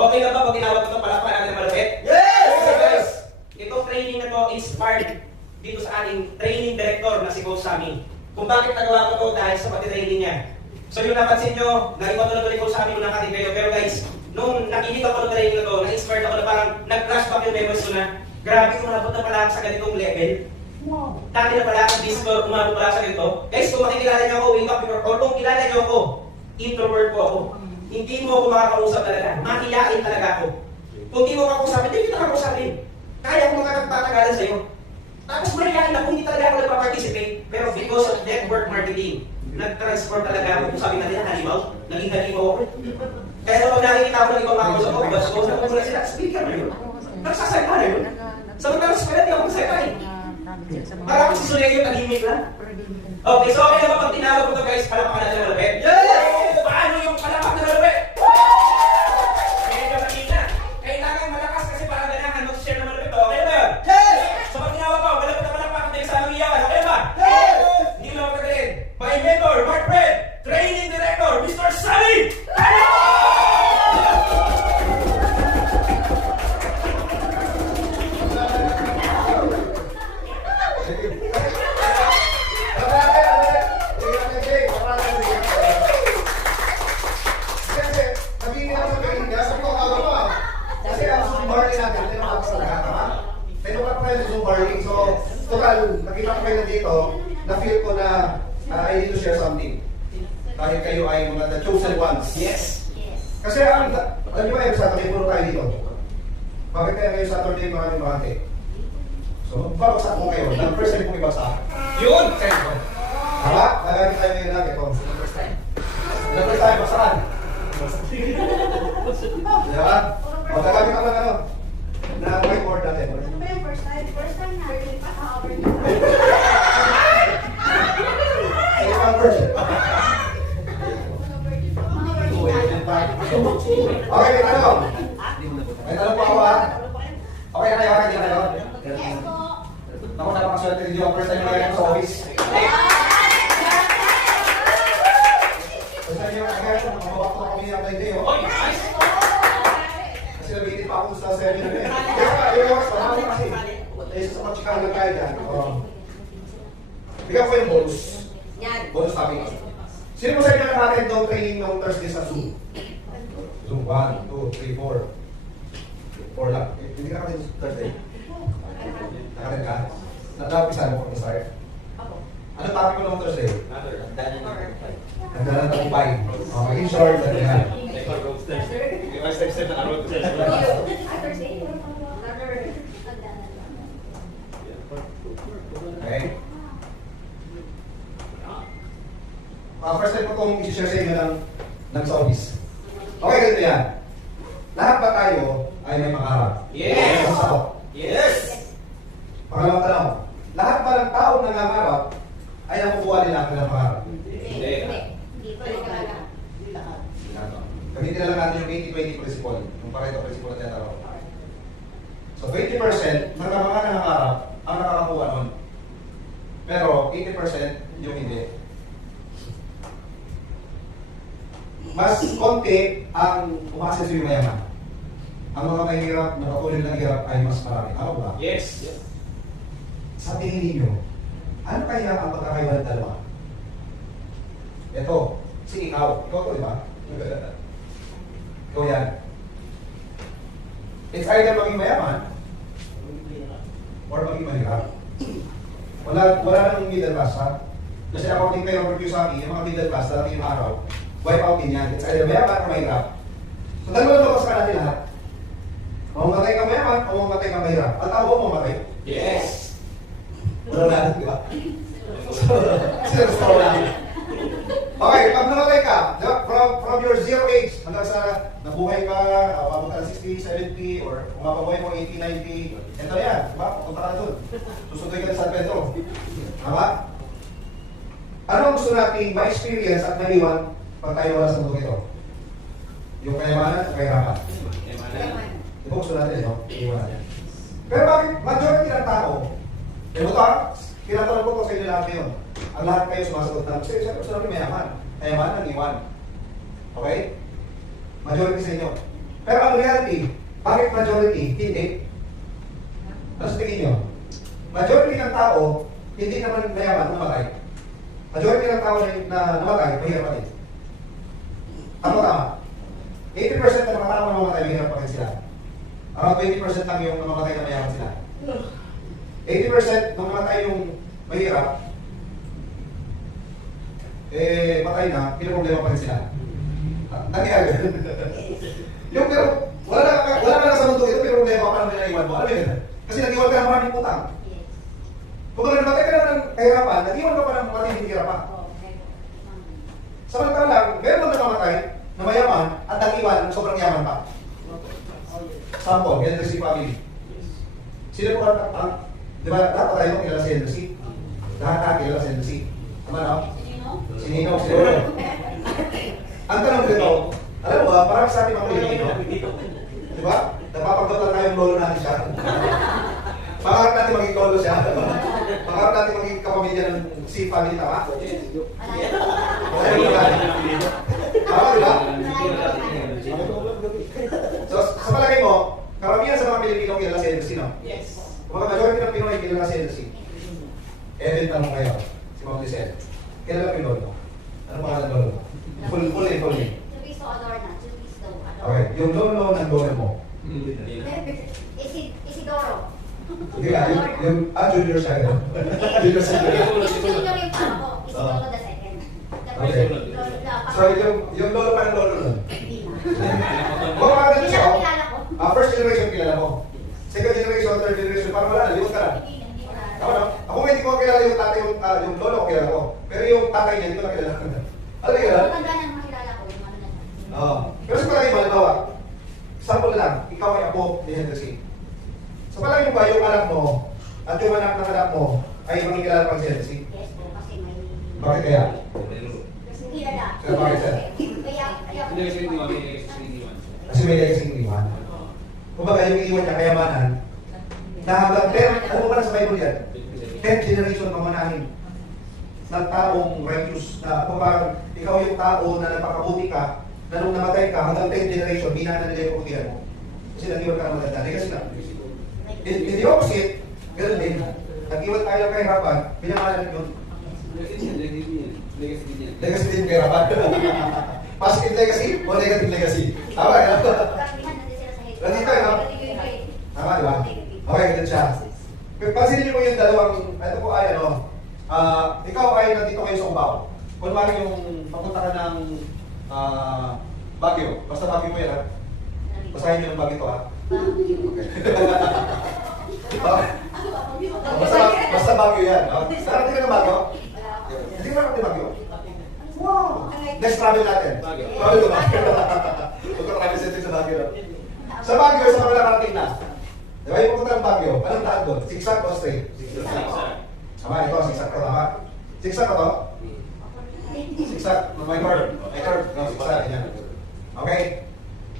Okay na ba pag tinawag ko ito palakpakan natin malapit? Yes! So guys, itong training na to inspired dito sa ating training director na si Coach Sammy. Kung bakit nagawa ko to dahil sa pati-training niya. So yung napansin nyo, naiwan ko na ito ni Coach Sammy nung nakating kayo. Pero guys, nung nakinig ako ng training na to, na-inspired ako na parang nag-flashback yung memories ko na grabe, umabot na pala ako sa ganitong level. Wow. Dati na pala ang Discord, umabot pala sa ganito. Guys, kung makikilala niyo ako, wake up before, or kung kilala niyo ako, introvert po ako. Hindi mo ako makakausap talaga. Mahiyain talaga ako. Kung hindi mo makakusapin, hindi kita makakusapin. Kaya ko makakapatagalan sa'yo. Tapos mahiyain ako, hindi talaga ako nagpa-participate. Pero because of network marketing, nag-transfer talaga ako. Kung sabi natin, halimaw, naging halimaw ako. Kaya kapag nakikita ko ng ibang makakusap ko, bas ko, sabi ko na sila, speaker na yun. Nagsasalita na yun. Samantalang sa pala, di ako magsalita eh. Parang si Suleyo, tahimik lang. Okay, so okay naman pag tinawag ko ito guys, palakpakan natin na malapit. Yes! Paano yung palakpak na malapit? Medyo mahina. Kailangan malakas kasi para ganahan mag-share na malapit. Okay ba yun? Yes! So pag tinawag ko, malapit na palakpak, hindi sa aming iyawan. Okay ba? Yes! Hindi na magkagalin. My mentor, Mark Fred, Training Director, Mr. Sammy! So, total, nakita ko kayo nandito, na-feel ko na I need to share something. Dahil kayo ay mga the chosen ones. Yes. Kasi ang, alam niyo ba yung Saturday, puro tayo dito. Bakit kaya kayo Saturday maraming bahati? So, babagsak ko kayo. Ang first time kong ibagsak. Yun! Tama? Nagamit tayo ngayon lang ito. First time. The first time, baksakan. Diba? O, nagamit ako ng ano, na whiteboard natin. First time na. Ay, ang version. Okay, may tanong. May tanong po ako ha. Okay na kayo, okay na kayo. Yes po. Ako napakaswerte rin yung first time na kayo sa office. First time yung kaya, makabawak ko kami yung day oh. Nice! Kasi nabitin pa ako sa seminar eh. Kaya yung marami kasi. Isa sa pagchikahan ng kaya dyan. Bigyan ko yung bonus. Bonus topic. Sino mo sa inyo natin itong training ng Thursday sa Zoom? Zoom 1, 2, 3, 4. 4 lang. Hindi ka natin Thursday? Nakatin ka? Nagkapisan mo kung start? Ano topic ko ng Thursday? Nagdalang tagumpay. Maging short. Step na road test. Okay? First time ko itong isi-share sa inyo ng sa office. Okay, ganito yan. Lahat ba tayo ay may pangarap? Yes! Yes! Ako. Yes! Pangalawang tanong. Lahat ba ng taong nangangarap ay nakukuha nila ang kanilang pangarap? Hindi. Gamitin na lang natin yung 80-20 principle. Yung Pareto principle na tinatawag. So 20% ng mga nangangarap ang nakakakuha nun. Pero 80% yung hindi. Mas konti ang umasa sa yung mayaman. Ang mga mahirap, nakatulad ng hirap ay mas marami. Ano ba? Yes! Sa tingin ninyo, ano kaya ang pagkakaiba ng dalawa? Ito, si ikaw. Ikaw to, di ba? Ikaw yan. It's either maging mayaman or maging mahirap. Wala nang middle class, ha? Kasi according kay Robert Kiyosaki, yung mga middle class, darating yung araw, wipe out din yan. It's either mayaman or mahirap. So, dalawa lukas ka natin lahat. Mamamatay ka mayaman o mamamatay ka mahirap. At ako mamamatay. Yes! Wala natin, di ba? Sila gusto ko natin. Okay, pag namatay ka, from your zero age, hanggang sa nabuhay ka, umabot ka ng 60, 70, or umapabuhay mo 80, 90, ito yan, di ba? Pupunta ka na doon. Susunduin ka na San Pedro. Tama? Ano ang gusto nating ma-experience at maiwan pag tayo wala sa mundo ito? Yung kayamanan at kahirapan. Di ba gusto natin, no? Iwan natin. Pero bakit majority ng tao, ito tinatanong ko sa inyo lahat ngayon. Ang lahat kayo sumasagot na, siyempre gusto natin mayaman. Mayaman ang iwan. Okay? Majority sa inyo. Pero ang reality, bakit majority? Hindi. Ano sa tingin nyo? Majority ng tao, hindi naman mayaman, namatay. Majority ng tao na namatay, mahirap pa rin. Tama. 80% ng mga tao na namatay, mahirap pa rin sila. Around 20% lang yung namatay na mayaman sila. 80% nung namatay yung mahirap, patay na, pinaproblema pa rin sila. Nangyari. Yung pero, wala ka sa mundo ito, pero problema pa naman naiwan mo. Alam mo yun? Kasi nag-iwan ka ng maraming utang. Kung namatay ka na ng kahirapan, nag-iwan ka pa ng matinding hirapan. Samantala lang, meron man namamatay na mayaman at nag-iwan ng sobrang yaman pa. Sample, Henderson family. Sino po ang, di ba, lahat tayo kilala si Henderson? Lahat tayo kilala si Henderson. Tama na? Si Nino, si Lolo. Ang tanong dito, alam mo ba, parang sa ating mga Pilipino, di ba? Napapagdatan tayo yung lolo natin siya. Pangarap natin maging lolo siya. Pangarap natin maging kapamilya ng si family, tama? Okay, di ba? Tama, di ba? So, sa palagay mo, karamihan sa mga Pilipino kilala si Henderson, no? Yes. Kung mga majority ng Pinoy kilala si Henderson. Evan, tanong kayo. Si Ma'am Lizelle. Kilala ko yung lolo mo? Ano pangalan ng lolo mo? Full name. Chupisto Adorna. Chupisto Adorna. Okay, yung lolo ng lolo mo. Isidoro. Hindi ka, junior siya. Junior siya. Junior yung papa ko. Isidoro the second. Okay. So, yung lolo pa ng lolo nun. Hindi na. Kung mga ganun Hindi siya, na kilala ko. first generation kilala mo. Second generation, third generation, parang wala na, limot ka na. Ako na, ako nga hindi ko kilala yung tatay, yung lolo ko kilala ko. Pero yung tatay niya, hindi ko na kilala. Ano yun? Maganda nang makilala ko yung ano na. Oo. Pero sa palagi, halimbawa, sample lang, ikaw ay apo ni Henderson. Sa palagi mo ba yung anak mo at yung anak ng anak mo ay makikilala pa si Henderson? Yes po, kasi may... Bakit kaya? Hindi na. Kaya bakit sir? Kaya po. Kasi may legacy ng iwan. Kumbaga yung iwan niya, kayamanan, na hanggang 10, ano ba na sa Bible yan? 10 generation pamanahin na taong righteous, na kung parang ikaw yung tao na nagpakabuti ka, na nung namatay ka, hanggang 10 generation, binana nila yung kabutihan mo. Kasi nag-iwan ka ng maganda. Legacy na. In the opposite, ganoon din. Nag-iwan tayo ng kahirapan, binangalan yun. Legacy din yung kahirapan. Positive legacy o negative legacy? Tama ka? Nandito yun, no? Tama, di ba? Okay, ganun siya. Pansinin niyo po yung dalawang, ito po ay ano, ikaw ay nandito kayo sa Cubao. Kung mali yung papunta ka ng Baguio, basta Baguio mo yan ha? Basahin niyo ng Baguio to ha? Basta Baguio yan. Narating ka ng Baguio? Hindi ka narating Baguio? Wow! Next travel natin. Travel to Baguio. Magka-travel setting sa Baguio. Sa Baguio, sa mga nakarating na. Di ba yung pupunta ng Baguio? Anong daan doon? Zigzag o straight? Tama, ito, zigzag ko, tama? Zigzag ko to? Zigzag, may curve. May curve. No, zigzag, yan. Okay?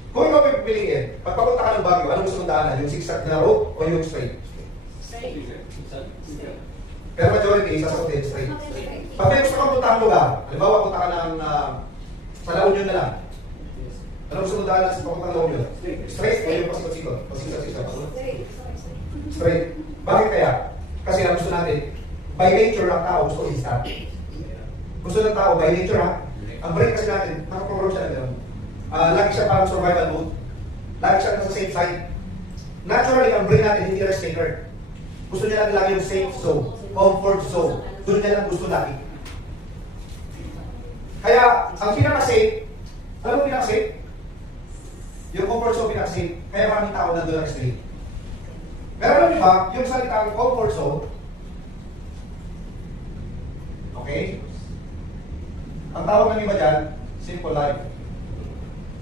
Kung ikaw pipiliin, pag papunta ka ng Baguio, anong gusto mong daanan? Yung zigzag na route o yung straight? Pero majority, sasagutin straight. Pag may gusto kang punta ang lugar, halimbawa punta ka ng sa La Union na lang. Anong gusto mong daanan sa papunta ng La Union? Straight o yung pasikot-sikot? Pasikot-sikot. Straight. Bakit kaya? Kasi ang gusto natin, by nature ang tao gusto instant. Gusto ng tao by nature ha. Ang brain kasi natin, nakaprogram siya na gano'n. Lagi siya parang survival mode. Lagi siya nasa safe side. Naturally, ang brain natin hindi risk taker. Gusto niya lang lagi yung safe zone, comfort zone. Doon niya lang gusto lagi. Kaya, ang pinaka-safe, alam mo pinaka-safe? Yung comfort zone pinaka-safe. Kaya maraming tao na doon nag-stay. Pero alam niyo ba, yung salitang comfort zone, okay? Ang tawag ng iba dyan, simple life.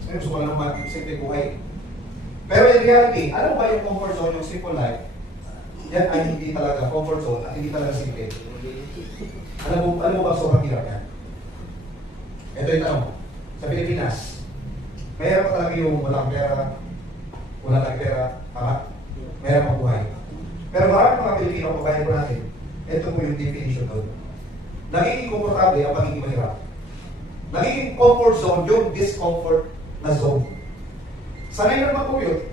Ngayon gusto ko lang naman simple buhay. Pero in reality, alam mo ba yung comfort zone, yung simple life, yan ay hindi talaga comfort zone at hindi talaga simple. Alam mo ba sobrang hirap yan? Ito yung tanong. Sa Pilipinas, mayroon pa talaga yung walang pera, wala tayong pera, mayroon pang buhay. Pero maraming mga Pilipino, kabayan ko natin, ito po yung definition doon. Nagiging komportable ang pagiging mahirap. Nagiging comfort zone yung discomfort na zone. Sanay na mag-commute.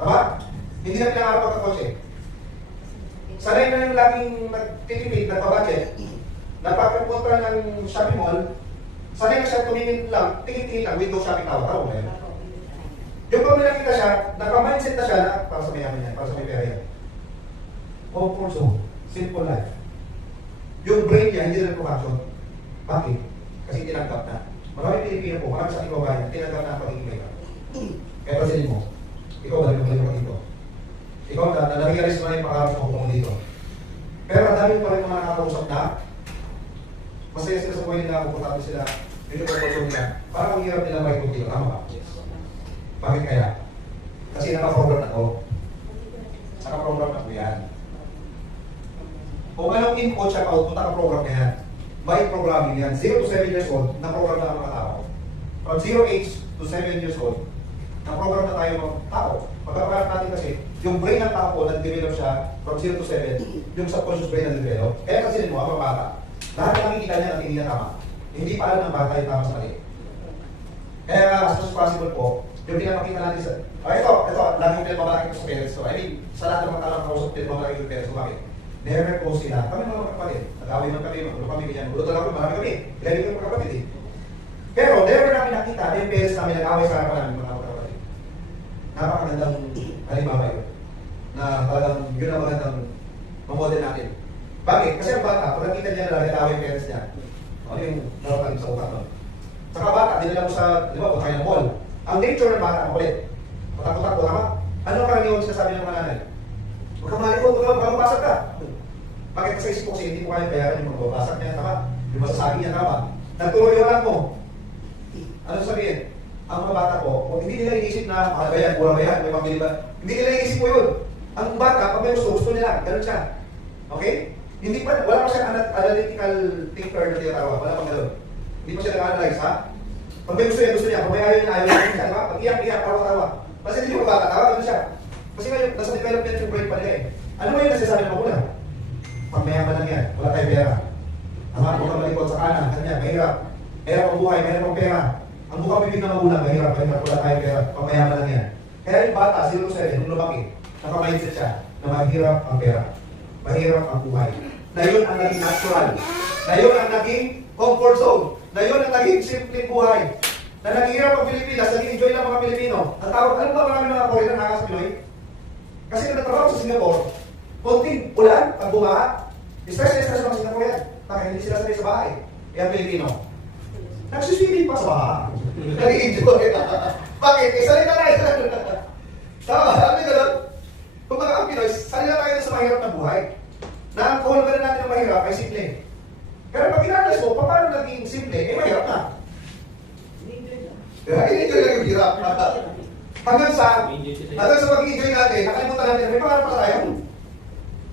Tama? Hindi na pinangarap magkakotse. Sanay na yung laging nagtitipid, nagpabudget, napagpunta ng shopping mall, sanay na siya tumingin lang, tingin-tingin lang, window shopping tower. Tama ba yun? Yung pag nakita siya, naka-mindset na siya na para sa mayaman yan, para sa may pera yan. Comfort zone, simple life. Yung brain niya, hindi na nagpo-function. Bakit? Kasi tinanggap na. Maraming Pilipino po, marami sa ating kababayan, tinanggap na ang pagiging may ka. Kaya pansinin mo, ikaw ba nagpapalito dito? Ikaw na, na-realize mo na yung pangarap mo kung dito. Pero ang dami pa rin mga nakakausap na, masaya sila sa buhay nila, komportable sila, yun yung comfort nila. Parang ang hirap nila may dito, tama ba? Bakit kaya? Kasi naka-program na to. Naka-program na to yan. Kung anong in-coach at out, naka-program na yan. By programming yan, 0 to 7 years old, na-program na ang mga tao. From 0 age to 7 years old, na-program na tayo ng tao. Pagkakarap natin kasi, yung brain ng tao po, nag-develop siya from 0 to 7, yung subconscious brain na-develop. Kaya kasi mo, ang mga bata, lahat na nakikita niya at hindi niya tama. Hindi pa alam ng bata yung tama sa mali. Kaya as much as possible po, yung pinapakita natin sa... ito, laging pinapakita ko sa parents ko. I mean, sa lahat ng mga talang kausap, pinapakita ko sa parents ko. Bakit? Never close sila. Kami mga kapatid. Nag-away man kami, magulong kami, ganyan. Gulo talaga, marami kami. Ilalim kami mga kapatid eh. Pero never namin nakita yung parents namin nag-away sa harapan namin mga kapatid. Napakagandang halimbawa yun. Na talagang yun ang magandang mamodel natin. Bakit? Kasi ang bata, pag nakita niya na nag-away yung parents niya, ano yung narapalim sa utak nun? Saka bata, dinala mo sa, di ba, punta kayo ng mall. Ang nature ng bata, makulit. Patak-patak, tama? Ano ang karaniwang sinasabi ng mga nanay? Huwag kang malikot, huwag kang mabasag ka. Bakit sa isip ko kasi hindi mo kaya bayaran yung magbabasag niya, tama? Yung masasabi niya, tama? Nagtuloy yung alam mo. Ano sabihin? Ang mga bata po, hindi nila inisip na, mahal ba yan, kurang ba yan, may pambili ba? Hindi nila inisip mo yun. Ang bata, pag may gusto nila, ganun siya. Okay? Hindi pa, wala pa siyang analytical thinker na tinatawag, wala pang ganun. Hindi pa siya nag-analyze, ha? Pag may gusto niya, pag may ayaw niya, siya, di ba? Pag iyak, tawa-tawa. Kasi hindi mo bata, tawa, ganun siya. Kasi ngayon, nasa development yung brain pa nila eh. Ano ba yung nasasabi ng magulang? Pag mayaman lang yan, wala tayong pera. Ang mga bukang malikot sa kanan, kanya, mahirap. Mahirap ang buhay, mahirap ang pera. Ang bukang bibig ng magulang, mahirap, wala tayong pera. Pag mayaman lang yan. Kaya yung bata, 0-7, nung lumaki, naka-mindset siya na mahirap ang pera. Mahirap ang buhay. Na yun ang naging natural. Na yun ang naging comfort zone. Na yun ang naging simpleng buhay. Na naghihirap ang Pilipinas, naging enjoy lang mga Pilipino. Ang tawag, alam ba marami mga foreigner na sa Pinoy? Kasi nung nagtrabaho sa Singapore, konting ulan, pag bumaha, especially sa mga Singaporean, bakit hindi sila sanay sa bahay? Kaya Pilipino, nagsiswimming pa sa baha. Nag-enjoy. Bakit? Sanay na tayo. Tama, sabi ko doon, kung mga ang Pinoy, sanay na tayo sa mahirap na buhay. Na ang kahulugan natin ng mahirap ay simple. Pero pag inalas mo, paano naging simple? Eh, mahirap na. Ini-enjoy lang yung hirap. Hanggang sa pag-enjoy natin, nakalimutan natin, may pangarap pa tayo.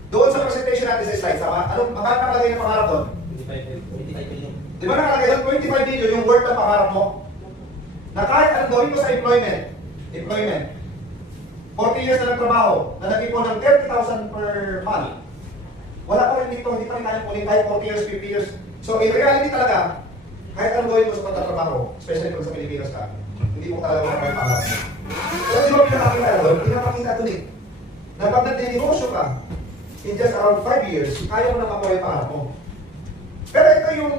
Doon sa presentation natin sa slides, tama? Anong nakalagay ng pangarap doon? 25 billion. Di ba nakalagay doon 25 million yung worth ng pangarap mo? Na kahit anong gawin mo sa employment, 40 years na nagtrabaho, na nag-ipon ng 30,000 per month, wala pa rin dito, hindi pa rin kayang kunin kahit 40 years, 50 years. So in reality talaga, kahit anong gawin mo sa pagtatrabaho, especially kung sa Pilipinas ka, hindi mo talaga makapay pangarap mo. So di ba pinakakita doon? Pinakakita doon eh. Na pag nagdinegosyo ka, in just around 5 years, kaya mo na makuha yung pangarap mo. Pero ito yung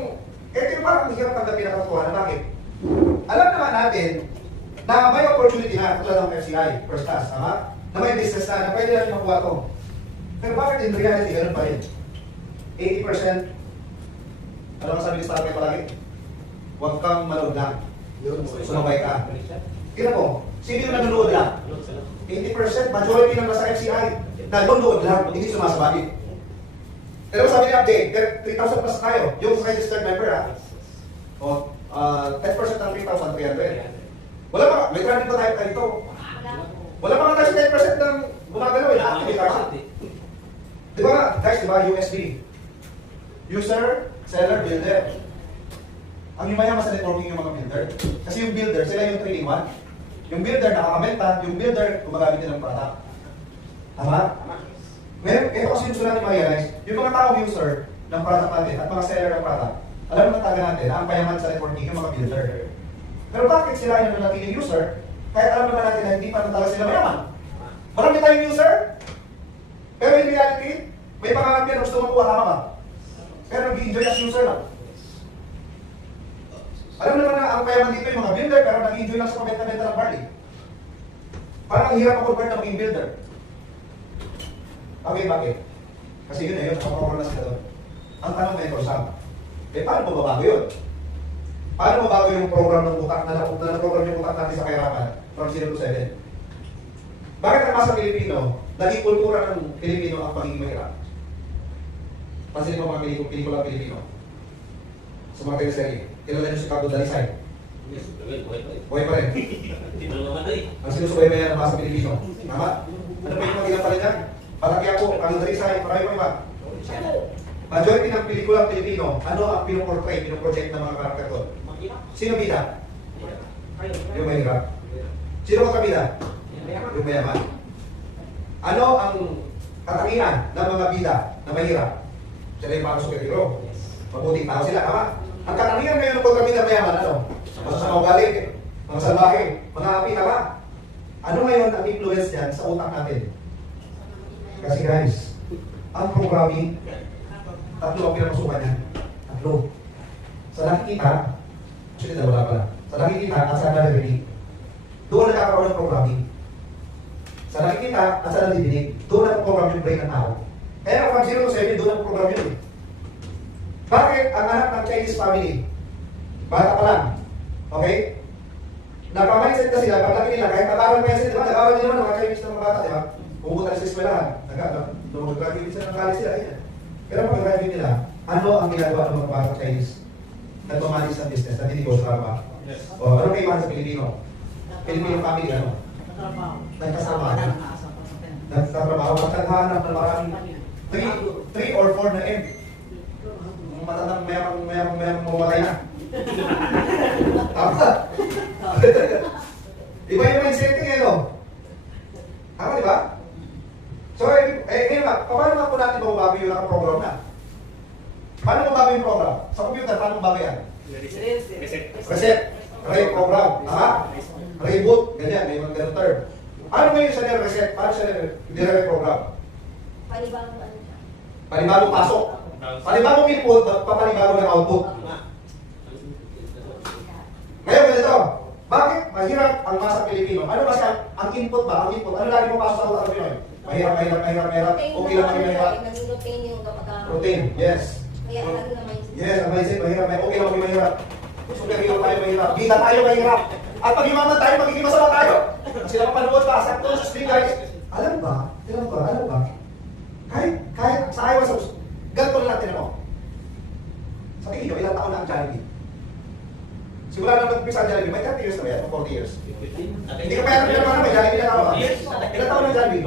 parang hirap tanggapin na katotohanan. Bakit? Alam naman natin na may opportunity na tulad ng FCI, first class, tama? Na may business na pwede natin makuha ito. Pero bakit in reality, ganun pa rin? 80%, ano ang sabi ni Starbucks palagi? Huwag kang manood lang. Sumabay ka. Kaya po, sino yung nanonood lang? 80%, majority ng nasa FCI, nanonood lang, hindi sumasabay. Pero sabi ni Update, 3,000 plus tayo, yung registered member ha. O, 10% ng 3,300. Wala pa, may traffic ba tayo dito? Wala pa nga tayo sa 10% ng gumagalaw eh. Active tama. Di ba nga, guys, di ba, USB? User, seller, builder. Ang yumayaman sa networking yung mga builder. Kasi yung builder, sila yung 3-in-1. Yung builder nakakabenta, yung builder gumagamit din ng product. Tama? Ngayon, ito kasi yung gusto natin ma-realize, yung mga tao user ng product natin at mga seller ng product, alam mo taga natin na ang payaman sa networking yung mga builder. Pero bakit sila yung nanatiling user? Kahit alam naman natin na hindi pa talaga sila mayaman. Marami tayong user. Pero in reality, may pangarap yan, gusto makuha, tama ba? Pero nag-enjoy as user lang. Alam naman na ang payaman dito yung mga builder, pero nag-enjoy lang sa pabenta-benta ng barley. Parang ang hirap mag-convert na maging builder. Okay, bakit? Kasi yun na yun, nakaprogram na sila doon. Ang tanong na ito, Sam, paano mababago yun? Paano mabago yung program ng utak na na-program yung utak natin sa kahirapan from 0 to 7? Bakit ang masa Pilipino, naging kultura ng Pilipino ang pagiging mahirap? Pansinin mo mga pelikula Pilipino. Sa mga teleserye, kilala nyo si Cabo Dalisay. Buhay pa rin. Ang sinusubaybayan yan ang masa Pilipino. Tama? Ano pa yung mga ilang pala niya? Palaki ako, Cabo Dalisay, marami pa iba. Majority ng pelikula Pilipino, ano ang pinoportray, pinoproject ng mga karakter doon? Sino bida? Yung mahirap. Sino kabida? Yung mayaman. Ano ang katangian ng mga bida na mahirap? Sila yung mga superhero. Mabuting tao sila, tama? Ang katangian ngayon ng pagkabida mayaman, ano? Masasama ugali, mga salbahe, mga api, tama? Ano ngayon ang influence niyan sa utak natin? Kasi guys, ang programming, tatlo ang pinapasukan niya. Tatlo. Sa nakikita, actually dalawa pala. Sa nakikita at sa narinig, doon nagkakaroon ng programming. Sa nakikita at sa narinig, doon nagprogram yung brain ng tao. Kaya from 0 to 7, doon nagprogram yun. Bakit ang anak ng Chinese family? Bata pa lang. Okay? Nagpa-mindset na sila, pag laki nila, kahit nag-aaral pa yan sila, di ba? Nag-aaral din naman mga Chinese na mga bata, di ba? Pumunta na sa eskwelahan. Mag-graduate sila ng college sila, ganyan. Pero pag graduate nila, ano ang ginagawa ng mga bata Chinese? Nagmamanage ng business, naninegosyo ba? Yes. O ano kayo sa Pilipino? Filipino family, ano? Nagkasama. Nagtatrabaho, nagkaghanap ng maraming 3 or 4 na end. Matandang mayroong mawalay na. Tama. Iba yung mindsetting eh, no? Tama, di ba? So, ngayon nga, paano nga po natin mababago yung nakaprogram na? Paano mabago yung program? Sa computer, paano mabago yan? Reset. Re-program. Tama? Reboot. Ganyan, may mga ganun term. Ano ngayon siya nire-reset? Paano siya nire-reprogram? Panibagong ano siya. Panibagong pasok. Panibagong input, papanibagong ng output. Ngayon, ganito. Bakit mahirap ang masa Pilipino? Ano kasi ang input ba? Ang input, ano lagi mo pasok sa utak ng Pinoy? Mahirap. Okay lang maging mahirap. Naging routine yung kapag Routine, yes. kaya lagi na mindset. Yes, ang mindset, mahirap. Okay lang maging mahirap. Superhero tayo mahirap. Bida tayo mahirap. At pag yumaman tayo, magiging masama tayo. Sila mapanood pa, sakto sa speak guys. Alam ba? Kahit sa ayaw sa ganito na natin ako. Sa tingin nyo, ilang taon na ang Jollibee? Simula na nag-umpisa ang Jollibee, may 30 years na ba yan? O 40 years? Hindi ka pa yan naman may Jollibee na tao. Ilang taon na Jollibee?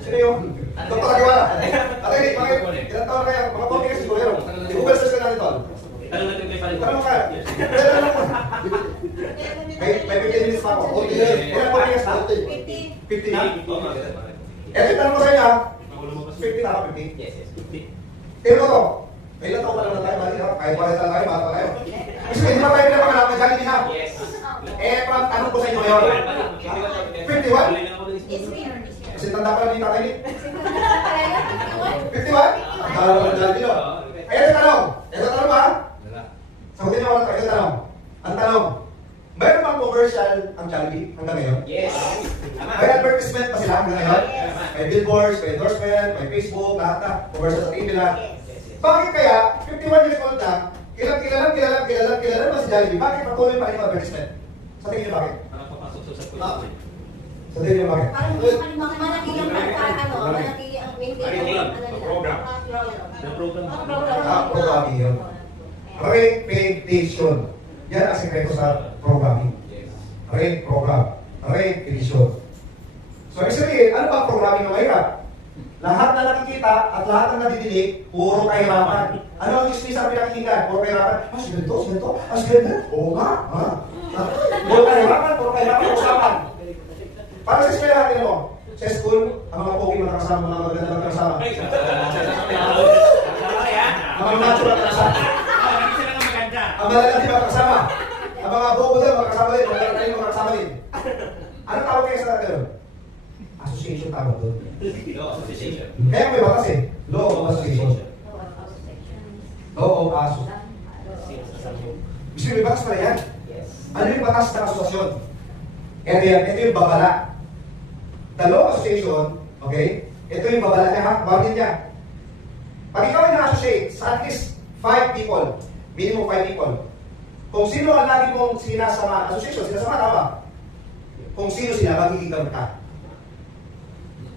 Sino yung? Dr. Agiwara. Ate, ilang taon na kaya? Mga 40 years siguro yun. I-Google search ka natin tol. Tanong natin kay Palit. Tanong ka. May 15 minutes pa ako. 40 years. Ilang 40 years na? 50 na? Eh, tanong ko sa inyo ha? 50 na ka, 50? Yes. Pero to, may ilang taon pa naman tayo, mali ha? Kahit pala tayo, bata tayo. Kasi hindi pa tayo pinapangalap ng Jollibee na. Yes. Eh, tanong ko sa inyo ngayon. 51? It's weird. Kasi tanda pa lang yung tatay ni. Pareho, 51? Ang talo ng Jollibee no? Eh, ito tanong. Ito tanong ba? Sagutin niyo ako ng ito tanong. Ang tanong, mayroon bang commercial ang Jollibee hanggang ngayon? Yes. May advertisement pa sila hanggang ngayon? May billboards, may endorsement, may Facebook, lahat na. Commercial sa TV na. Bakit kaya, 51 years old na, kilala naman si Jollibee, bakit patuloy pa rin yung advertisement? Sa tingin niyo bakit? Sa tingin niyo bakit? Parang manatili ang manatili ang Program. Programming yun. Repetition. Yan ang sekreto sa programming. Repetition. So, ibig sabihin, ano ba ang programming na mahirap? Lahat na nakikita at lahat na nadidinig, puro kahirapan. Ano ang islis ang pinakikita? Puro kahirapan. Si ganito. Oo nga, ha? Puro kahirapan, usapan. Para sa eskwela natin mo, sa school, ang mga pogi magkakasama, mga maganda magkakasama. Ang mga macho magkakasama. Ang malalaki magkakasama. Ang mga bobo doon magkakasama din, mga magkakasama din. ano yun? Association tawag doon. Law association. Kaya may batas eh. Law of Association. Law of Association. Gusto may batas pala yan. Yes. Ano yung batas ng asosasyon? Ito yan, ito yung babala. The law association, okay? Ito yung babala niya ha, bawal niya. Pag ikaw ay na-associate sa at least 5 people, minimum 5 people, kung sino ang lagi mong sinasama, association, sinasama tama. Kung sino sila, magiging ka.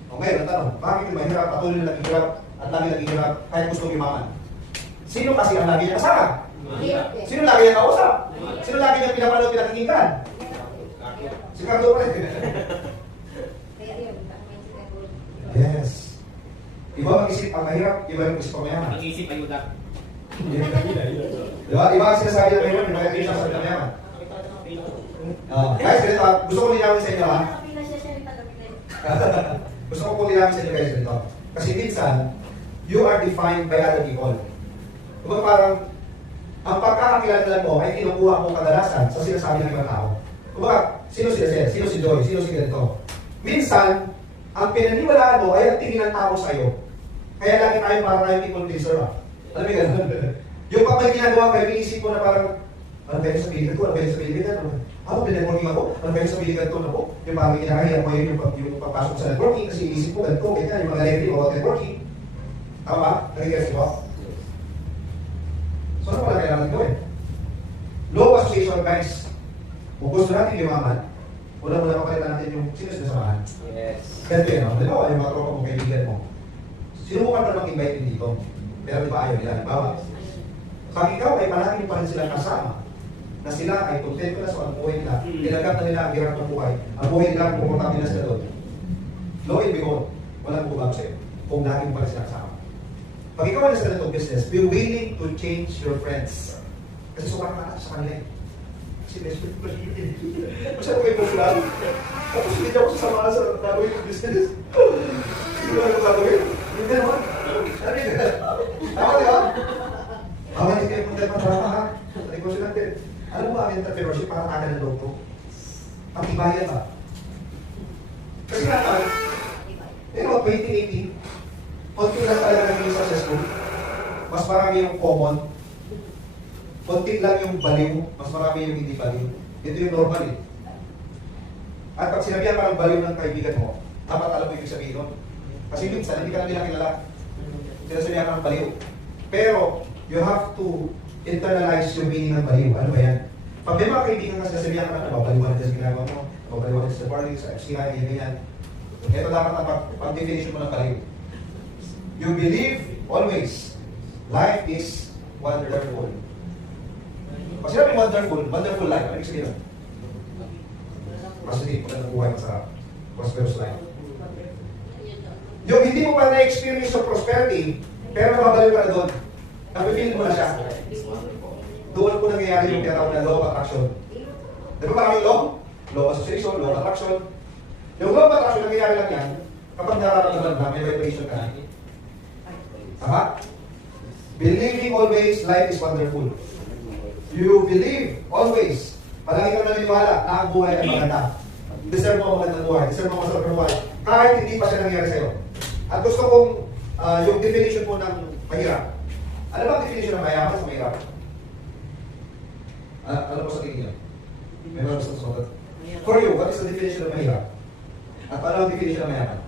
Okay, ang tanong, bakit yung mahirap, patuloy na naghihirap, at lagi naghihirap, kahit gusto yumaman? Sino kasi ang lagi niya kasama? Sino lagi niya kausap? Sino lagi niya pinapanood, pinakikinggan? Si Cardo pa rin. Yes. Iba mag-isip ang mahirap, iba yung isip ang mayaman. Mag-isip ayuda. Diba? Iba ang sinasabi ng mahirap, iba yung sinasabi ng mayaman. Guys, ganito, gusto ko linawin sa inyo ha. Gusto ko po linawin sa inyo guys ganito. Kasi minsan, you are defined by other people. Diba parang, ang pagkakakilala mo ay kinukuha mo kadalasan sa sinasabi ng ibang tao. Diba, sino sila sila? Sino si Joy? Sino si ganito? Minsan, ang pinaniwalaan mo ay ang tingin ng tao sa'yo. Kaya lagi tayo parang tayo people pleaser ha. Alam mo yung gano'n? Yung pag may ginagawa kayo, inisip mo na parang, ano kayo sa biligan ko? Ano kayo sa biligan? Ano, pinag-working ako? Ano kayo sa biligan ko na po? Yung parang kinakahirap mo yun yung papasok sa networking kasi inisip mo ganito, ganyan, yung mga level about networking. Tama ba? Nagigasi mo? So ano pala kailangan gawin? Law association guys. Kung gusto natin yumaman, una-una makalitan natin yung sino sinasamahan. Yes. Ganito yun, no? Di ba, yung mga tropa mo, kaibigan mo. Sinubukan pa namang invite din dito. Pero di ba ayaw nila? Bawa. Pag ikaw ay palagi pa rin silang kasama, na sila ay contento na sa buhay nila, tinagap na nila ang hirap ng buhay, ang buhay nila, pumunta nila sila doon. Lo and behold, walang bubag sa'yo kung lagi mo pa rin sila kasama. Pag ikaw ay nasa ganitong business, be willing to change your friends. Kasi sobrang nakakasa sa kanila eh. Kasi best friend ko siya yun. Masyado kayo popular. Tapos hindi ako sasama sa gagawin ng business. Hindi ko ano gagawin. Hindi naman. Ano yun? Tama di ba? Bawal hindi kayo punta ng drama ha. Sa negosyo natin. Alam mo ba ang entrepreneurship para tagal ng loob ko? Pakibayan ba? Kasi naman, pero 2018, konti lang talaga naging successful. Mas marami yung common. Konti lang yung baliw, mas marami yung hindi baliw. Ito yung normal eh. At pag sinabihan ka ng baliw ng kaibigan mo, dapat alam mo yung sabihin nun. Kasi minsan, hindi ka na nila kilala. Sinasabihan ka ng baliw. Pero, you have to internalize yung meaning ng baliw. Ano ba yan? Pag may mga kaibigan ka sinasabihan ka na, babaliwan natin sa ginagawa mo, babaliwan natin sa party, sa FCI, ganyan. Ito dapat ang pag-definition mo ng baliw. You believe always, life is wonderful. Pag sinabi wonderful, wonderful life, ano yung sabihin nun? Positive, magandang buhay, masarap. Prosperous life. Yung hindi mo pa na-experience of prosperity, pero mababaliw ka na doon. Napipilin mo na siya. Doon po nangyayari yung tinatawag na law of attraction. Di ba maraming law? Law of association, law of attraction. Yung law of attraction, nangyayari lang yan kapag nararamdaman na may vibration ka. Tama? Believing always, life is wonderful. You believe always. Palagi kang naniniwala na ang buhay ay maganda. Deserve mo ang magandang buhay. Deserve mo ang masarap na buhay. Kahit hindi pa siya nangyari sa'yo. At gusto kong yung definition mo ng mahirap. Ano ba ang definition ng mayaman sa mahirap? Ano po sa tingin niyo? May mga gusto sumagot. For you, what is the definition ng mahirap? At ano ang definition ng mayaman?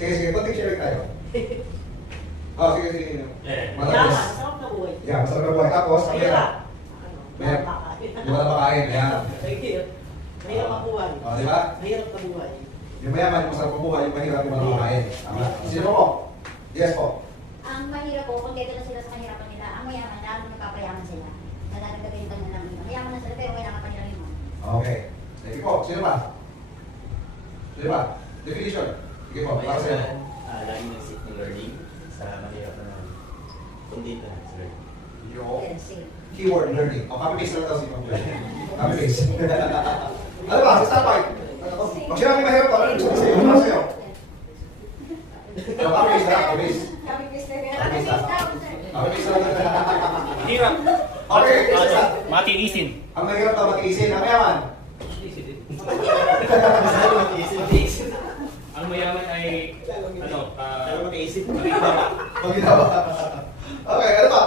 Sige, konting sharing tayo. Sige. Matalas. Masarap na buhay. Yeah, masarap na buhay. Tapos, ang mahirap. Mahirap. Yung wala makain, ayan. Mahirap ang buhay. Di ba? Mahirap na buhay. Yung mayaman, masarap ang buhay. Yung mahirap, yung wala makain. Tama. Sino po? Yes po. Ang mahirap po, kung dito na sila sa kahirapan nila, ang mayaman, lalo nagpapayaman sila. Nagagagalitan na lang nila. Mayaman na sila, pero kailangan pa nila limang. Okay. Sige po. Sino ba? Sino ba? Definition. Sige po. Para sa'yo. Lagi nag-seek ng learning sa mahirap na kundi na sa learning. Yung Yes, same. keyword learning. O, copy-paste lang daw si Ma'am Joy. Copy-paste. Ano ba? Sa start point. Pag sinabi mahirap ko, ano yung sabi sa'yo? Para sa'yo. Copy-paste lang. Copy-paste. Copy-paste na rin. Copy-paste lang. Copy-paste lang. Hirap. Okay. Matinisin. Ang mahirap na matiisin. Ang mayaman. Pag ginawa. Okay, ano pa?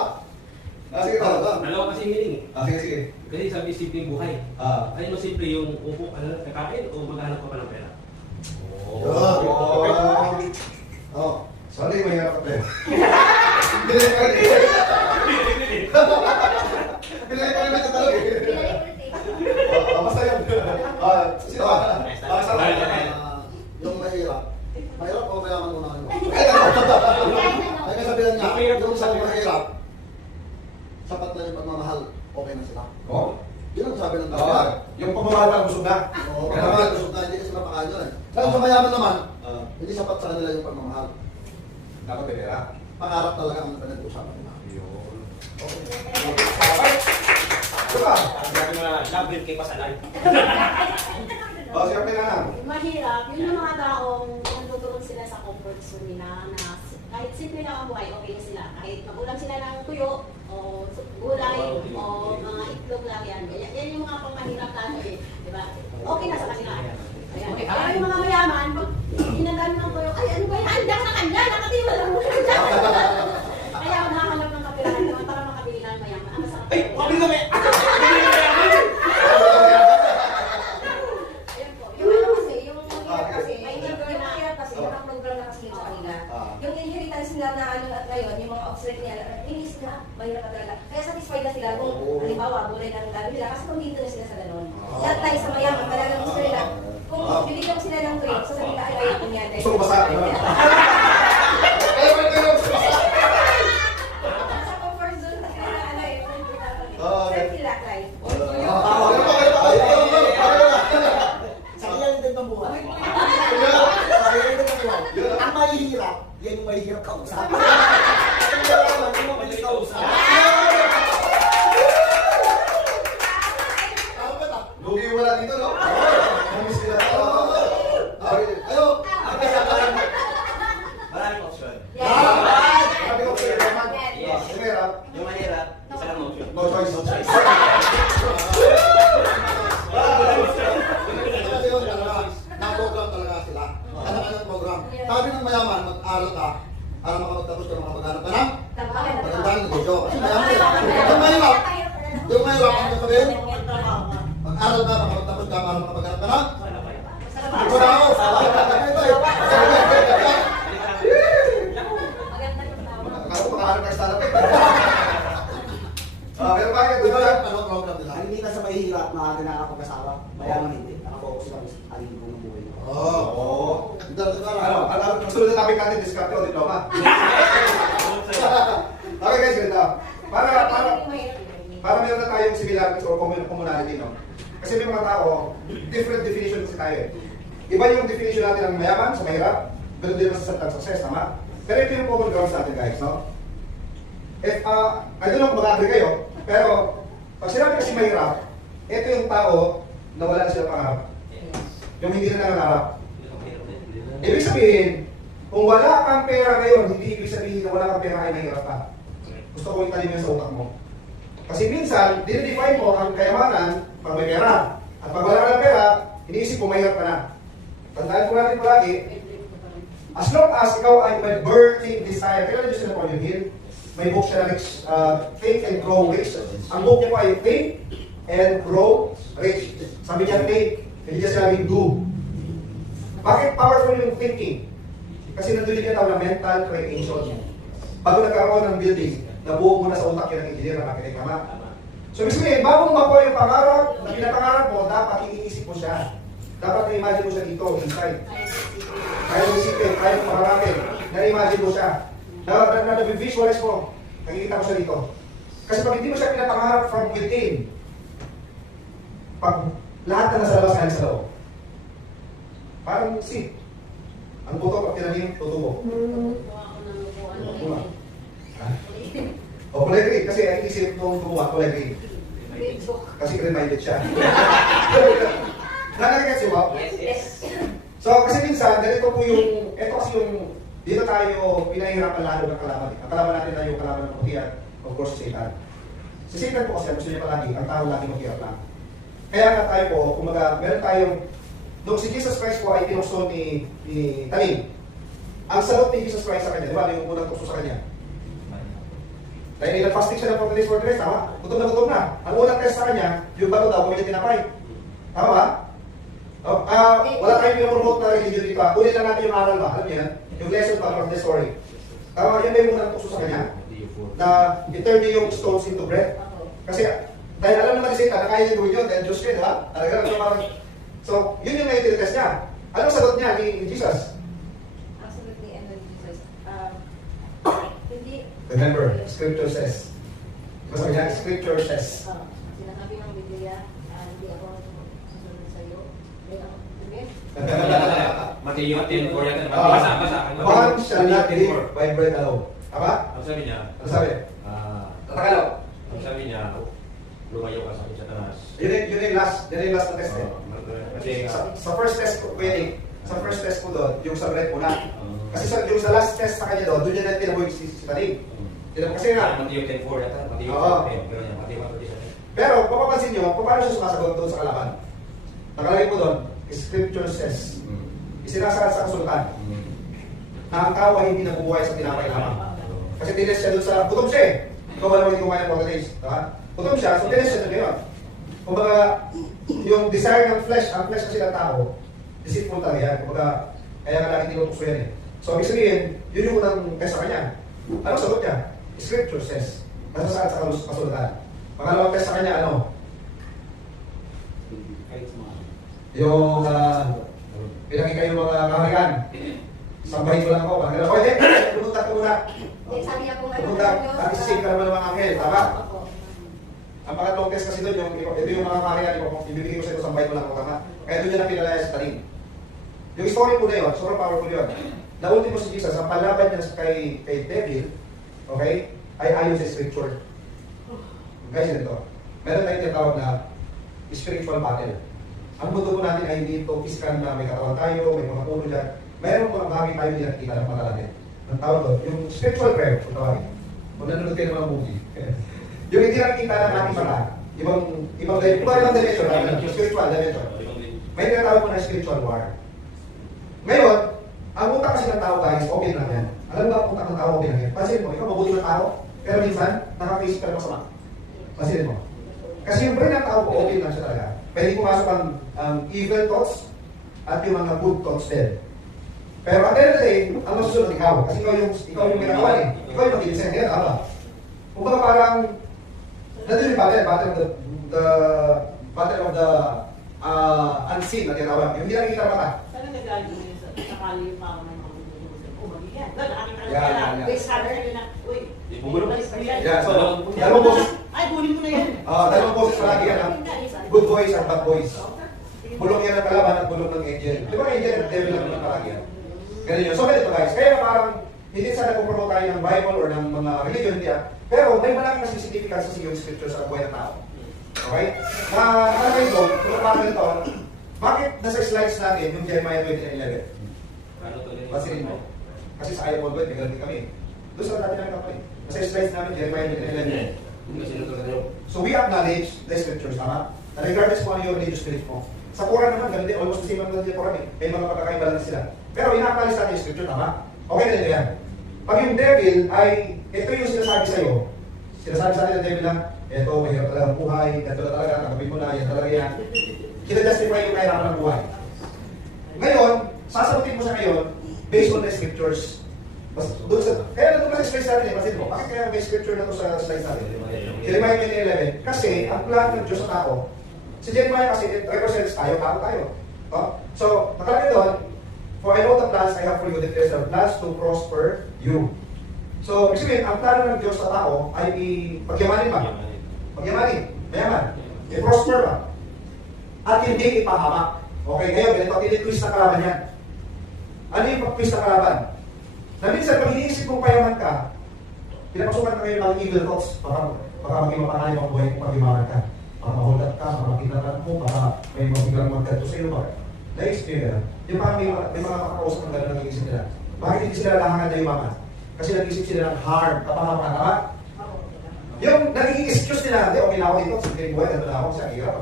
Sige, tama ba? Dalawa kasi yung meaning eh. Sige, sige. Kasi sabi simple yung buhay. Ayun mo simple yung upo, kakain o maghanap ka pa ng pera. Sorry, mahirap ka pa. Pinay pa rin sa talog eh. Basta yun. Sino ba? Yung mahirap. Mahirap o mayaman muna kayo? Ay, ano? Ay, kasabihan niya, Mahirap yung sa sa mahirap, sapat na yung pagmamahal, okay na sila. Oh. Yun ang sabi ng Oo. tao. Yung pagmamahal pa busog na. Oo, pagmamahal, gusto na, hindi kasi mapakain yun eh. Kaya sa mayaman naman, hindi sapat sa kanila yung pagmamahal. Dapat may pera. Pangarap talaga ang pinag-usapan nila. Okay. Ito ba? Sabi mo na, love will keep us alive. Siya pinanang. Mahirap, yun yung mga taong nagtutuon sila sa comfort zone nila na kahit simple lang ang buhay, okay na sila. Kahit magulang sila ng tuyo, o gulay, o mga itlog lang yan. Yan yung mga pangmahirap na ano eh, di ba? Okay na sa kanila. Ayan. Kaya yung mga mayaman, pag inandami ng tuyo, ay ano ba yan? Handa sa kanya, nakatiwa lang muna dyan. Kaya ako nakakalap ng kapirahan naman para makabili ng mayaman. Ang masarap. Ay, mabili kami! Ayan po. Yung ano kasi, yung mahirap kasi, May yung mahirap kasi, nakaprogram na kasi yun sa kanila. Yung inheritance nila na ano at ngayon, yung mga offset nila, inisip na, mahirap na talaga. Kaya satisfied na sila kung, halimbawa, bulay ng gano'n nila, kasi kung dito na sila sa gano'n. Lahat tayo sa mayaman, talagang gusto nila. Kung bibigyan sila ng trade, so sabi nila, ay, ayaw ko niya. Gusto ko basa. Sa comfort zone na sila, ano eh, Oo. set sila, guys. Sa realidad ng buhay. Sa realidad ng buhay. Ang mahihirap, yan yung mahihirap kausap. Ang mayaman, yung mabilis kausap. Tama ba ta? Lugi wala dito, no? Namiss nila. Ayo! Maraming option. Sabi ko, sir, naman. Yes. Yung mahirap, Yung mahirap, isa lang option. no choice. No choice. Kasi yun talaga, na-program talaga sila. Anak-anak program. Sabi ng mayaman, mag-aral ka para makapagtapos ka ng makapaghanap ka ng magandang negosyo. Kasi mayaman eh. Yung mahirap, ang sasabihin, mag-aral ka, makapagtapos ka para makapaghanap ka ng ito na ako. Ako pakaharap ka sa startup. Pero bakit? Ito Gusto yung na? ano, program nila. Hindi ka sa mahihirap, maaga na ako kasama. Mayaman hindi. Nakafocus lang sa alin ko ng buhay. Oo. Ito na Ang susunod na topic natin, diskarte o diploma. Okay guys, ganito. Para meron na tayong similarities or commonality, no? Kasi may mga tao, different definition kasi tayo eh. Iba yung definition natin ng mayaman sa mahirap, ganun din naman sa success, tama? Pero ito yung common grounds natin guys, no? I don't know kung mag-agree kayo, pero pag sinabi kasi mahirap, ito yung tao na wala na sila pangarap. Yung hindi na nangangarap. Ibig sabihin, kung wala kang pera ngayon, hindi ibig sabihin na wala kang pera ay mahirap ka. Gusto ko italim yan sa utak mo. Kasi minsan, dinidefine mo ang kayamanan pag may pera. At pag wala ka ng pera, iniisip mo mahirap ka na. Tandaan ko natin palagi, as long as ikaw ay may burning desire, kailan nyo sila Napoleon Hill? May book siya na Think and Grow Rich. Ang book niya po ay Think and Grow Rich. Sabi niya think, hindi niya sinabing do. Bakit powerful yung thinking? Kasi nandun niya tawag na mental creation. Bago nagkaroon ng building, nabuo mo na sa utak yun ng engineer na makinig tama. So, ibig sabihin, bago makuha yung pangarap, na pinapangarap mo, dapat iniisip mo siya. Dapat na-imagine mo siya dito, inside. Kaya mo isipin, kaya mo makarapin. Na-imagine mo siya. Na-visualize mo. Nakikita mo siya dito. Kasi pag hindi mo siya pinapangarap from within, pag lahat na nasa labas kaya sa loob, parang seed. Ang buto pag tinanim, tutubo. O kulay green, kasi ang isip nung tumuha, kulay green. Kasi green-minded siya. Nakakagets mo? Yes. So, kasi minsan, ganito po yung, ito kasi yung, dito tayo pinahirapan lalo ng kalaban. Ang kalaban natin na yung kalaban ng putihan, of course, si Satan. Si Satan po kasi, gusto niya palagi, ang tao lagi maghirap lang. Kaya nga tayo po, kumaga, meron tayong, nung si Jesus Christ po ay tinukso ni Talim, Ang sagot ni Jesus Christ sa kanya, di ba? Yung unang tukso sa kanya. Dahil nag-fasting siya ng 40 days, 40 days, tama? Gutom na. Ang unang test sa kanya, yung bato daw, kung tinapay. Tama ba? Wala tayong pinapromote na religion dito. Kunin lang natin yung aral ba? Alam niyo yan? Yung lesson pa from the story. Tama, yun ba yung unang tukso sa kanya? Na i-turn niyo yung stones into bread. Kasi, dahil alam naman ni Satan na kaya niya gawin yun, dahil Diyos yun, ha? Talaga naman parang... So, yun yung ngayon tinitest niya. Anong sagot niya ni Jesus? Absolutely, and then Jesus, hindi, Remember, Scripture says. Basta niya, Scripture says. sinasabi ng Biblia, hindi ako susunod sa iyo. Matthew 10:4 yan. Basa. Man shall not live by bread alone. Tama? Ang sabi niya, Ano sabi? Tatakalaw. ang sabi niya, lumayo ka sa akin, Satanas. Yun yung last na test eh. Kasi Sa first test ko, sa first test ko doon, yung sa bread muna. Kasi yung sa last test sa kanya doon, doon niya na tinaboy si Talim. Kasi nga, Matthew 10:4 yata, Matthew Oo. 10, pero yan, Matthew 1:27. pero papapansin nyo, paano siya sumasagot doon sa kalaban? Nakalagay po doon, Scripture says, isinasaad sa kasulatan, na ang tao ay hindi nabubuhay sa tinapay lamang. Kasi tinest siya doon sa, gutom siya eh. Ikaw ba naman hindi kumain ng 40 days? Diba? Gutom siya, so tinest siya doon ngayon. Kumbaga, yung desire ng flesh, ang flesh kasi ng tao, deceitful talaga yan. Kumbaga, kaya nga lagi tinutukso yan eh. So, ibig sabihin, yun yung unang test sa kanya. Anong sagot niya? Scripture says, nasasaad sa kasulatan. Pangalawang test sa kanya, ano? Yung, pinakita yung mga kaharian. Sambahin ko lang ako. Parang, okay, pumunta ka muna. Sabi niya kung ano Pumunta, at isisave ka naman ng mga anghel, tama? Ang pangatlong test kasi doon, ito yung mga kaharian, ibibigay ko sa ito, sambahin mo lang ako, tama? Kaya doon niya na pinalaya sa talim. Yung story po na yun, sobrang powerful yun. Naultimo si Jesus, ang palaban niya kay devil, okay, ay ayon sa scripture. Guys, ito. Meron tayong tinatawag na spiritual battle. Ang mundo po natin ay hindi ito physical na may katawan tayo, may mga puno dyan. Meron po ang bagay tayo hindi nakikita ng mata natin. Ang tawag doon, yung spiritual prayer, kung tawagin. Kung nanonood kayo ng mga movie. Yung hindi nakikita ng ating mata, ibang dimension, spiritual dimension. May tinatawag po na spiritual war. Ngayon, ang utak kasi ng tao guys, open lang yan. Alam mo ba ang utak ng tao open lang yan? Pansin mo, ikaw mabuti ng tao, pero minsan, nakaka-face ka ng masama. Pansin mo. Kasi yung brain ng tao po, open lang siya talaga. Pwede pumasok ang evil thoughts at yung mga good thoughts din. Pero at the end of the day, ang masusunod ikaw. Kasi ikaw yung ginagawa eh. Ikaw yung mag-iisip. Kaya tama. Kung baka parang, nandun yung battle of the unseen na tinawag. Yung hindi nakikita ng mata. Saan nagagaling yun sa sakali yung parang may mga umagi yan? Yeah, so, dalawang boses. Ay, kunin mo na yan. Dalawang boses palagi yan. Good boys and bad boys. Bulong yan ng kalaban at bulong ng angel. Di ba angel at devil lang naman palagi yan? Ganun yun. So, ganito guys. Kaya parang, hindi sana nagpo-promote tayo ng Bible or ng mga religion, hindi ah. Pero may malaking kasi significance sa yung scripture sa buhay ng tao. Okay? Nakalagay doon, kung paano ito, bakit nasa slides natin yung Jeremiah 20:11? Pansinin mo. Kasi sa ayaw mo doon, may ganun kami. Doon sa dati namin kapatid. Nasa slides namin, Jeremiah 20:11. So we acknowledge the scriptures, tama? Na regardless kung ano yung religious belief mo. Sa Quran naman, ganun din, almost the same ang ganun yung Quran eh. May mga pagkakaiba lang sila. Pero ina-acknowledge natin yung scripture, tama? Okay na nito yan. Pag yung devil ay, ito yung sinasabi sa'yo, sinasabi sa atin ng devil na, ito, mahirap talaga ang buhay, ganito na talaga, tanggapin mo na, yan talaga yan. Kita-justify yung kahirapan ng buhay. Ngayon, sasagutin mo sa ngayon, based on the scriptures. Kaya nandun kasi slides natin eh, pasin mo, bakit kaya may scripture na to sa slides natin? Jeremiah 20:11, kasi ang plan ng Diyos sa tao, si Jeremiah kasi it represents tayo. So, nakalagay doon, for I know the plans I have for you, declares the plans to prosper you. So, ibig sabihin, ang plano ng Diyos sa tao ay pagyamanin ba? Pagyamanin, mayaman, i-prosper ba? At hindi ipahamak. Okay, ngayon, ganito, tinitwist na kalaban yan. Ano yung pag-twist na kalaban? Na minsan, pag iniisip mong payaman ka, pinapasukan ka ngayon ng evil thoughts, baka maging mapangalim ang buhay kung pag-imaman ka. Baka mahold up ka, baka makita mo, baka may mabiglang magkanto sa iyo ba? Naisip nyo yun. Yung parang may mga makakausap ng gano'n nag-iisip nila. Bakit hindi sila lahangan na yumaman? Kasi nag-iisip sila ng harm, kapamakan, tama? Yung naging excuse nila, hindi, okay na ako dito, sa piling buhay, nandun na ako, sa hirap,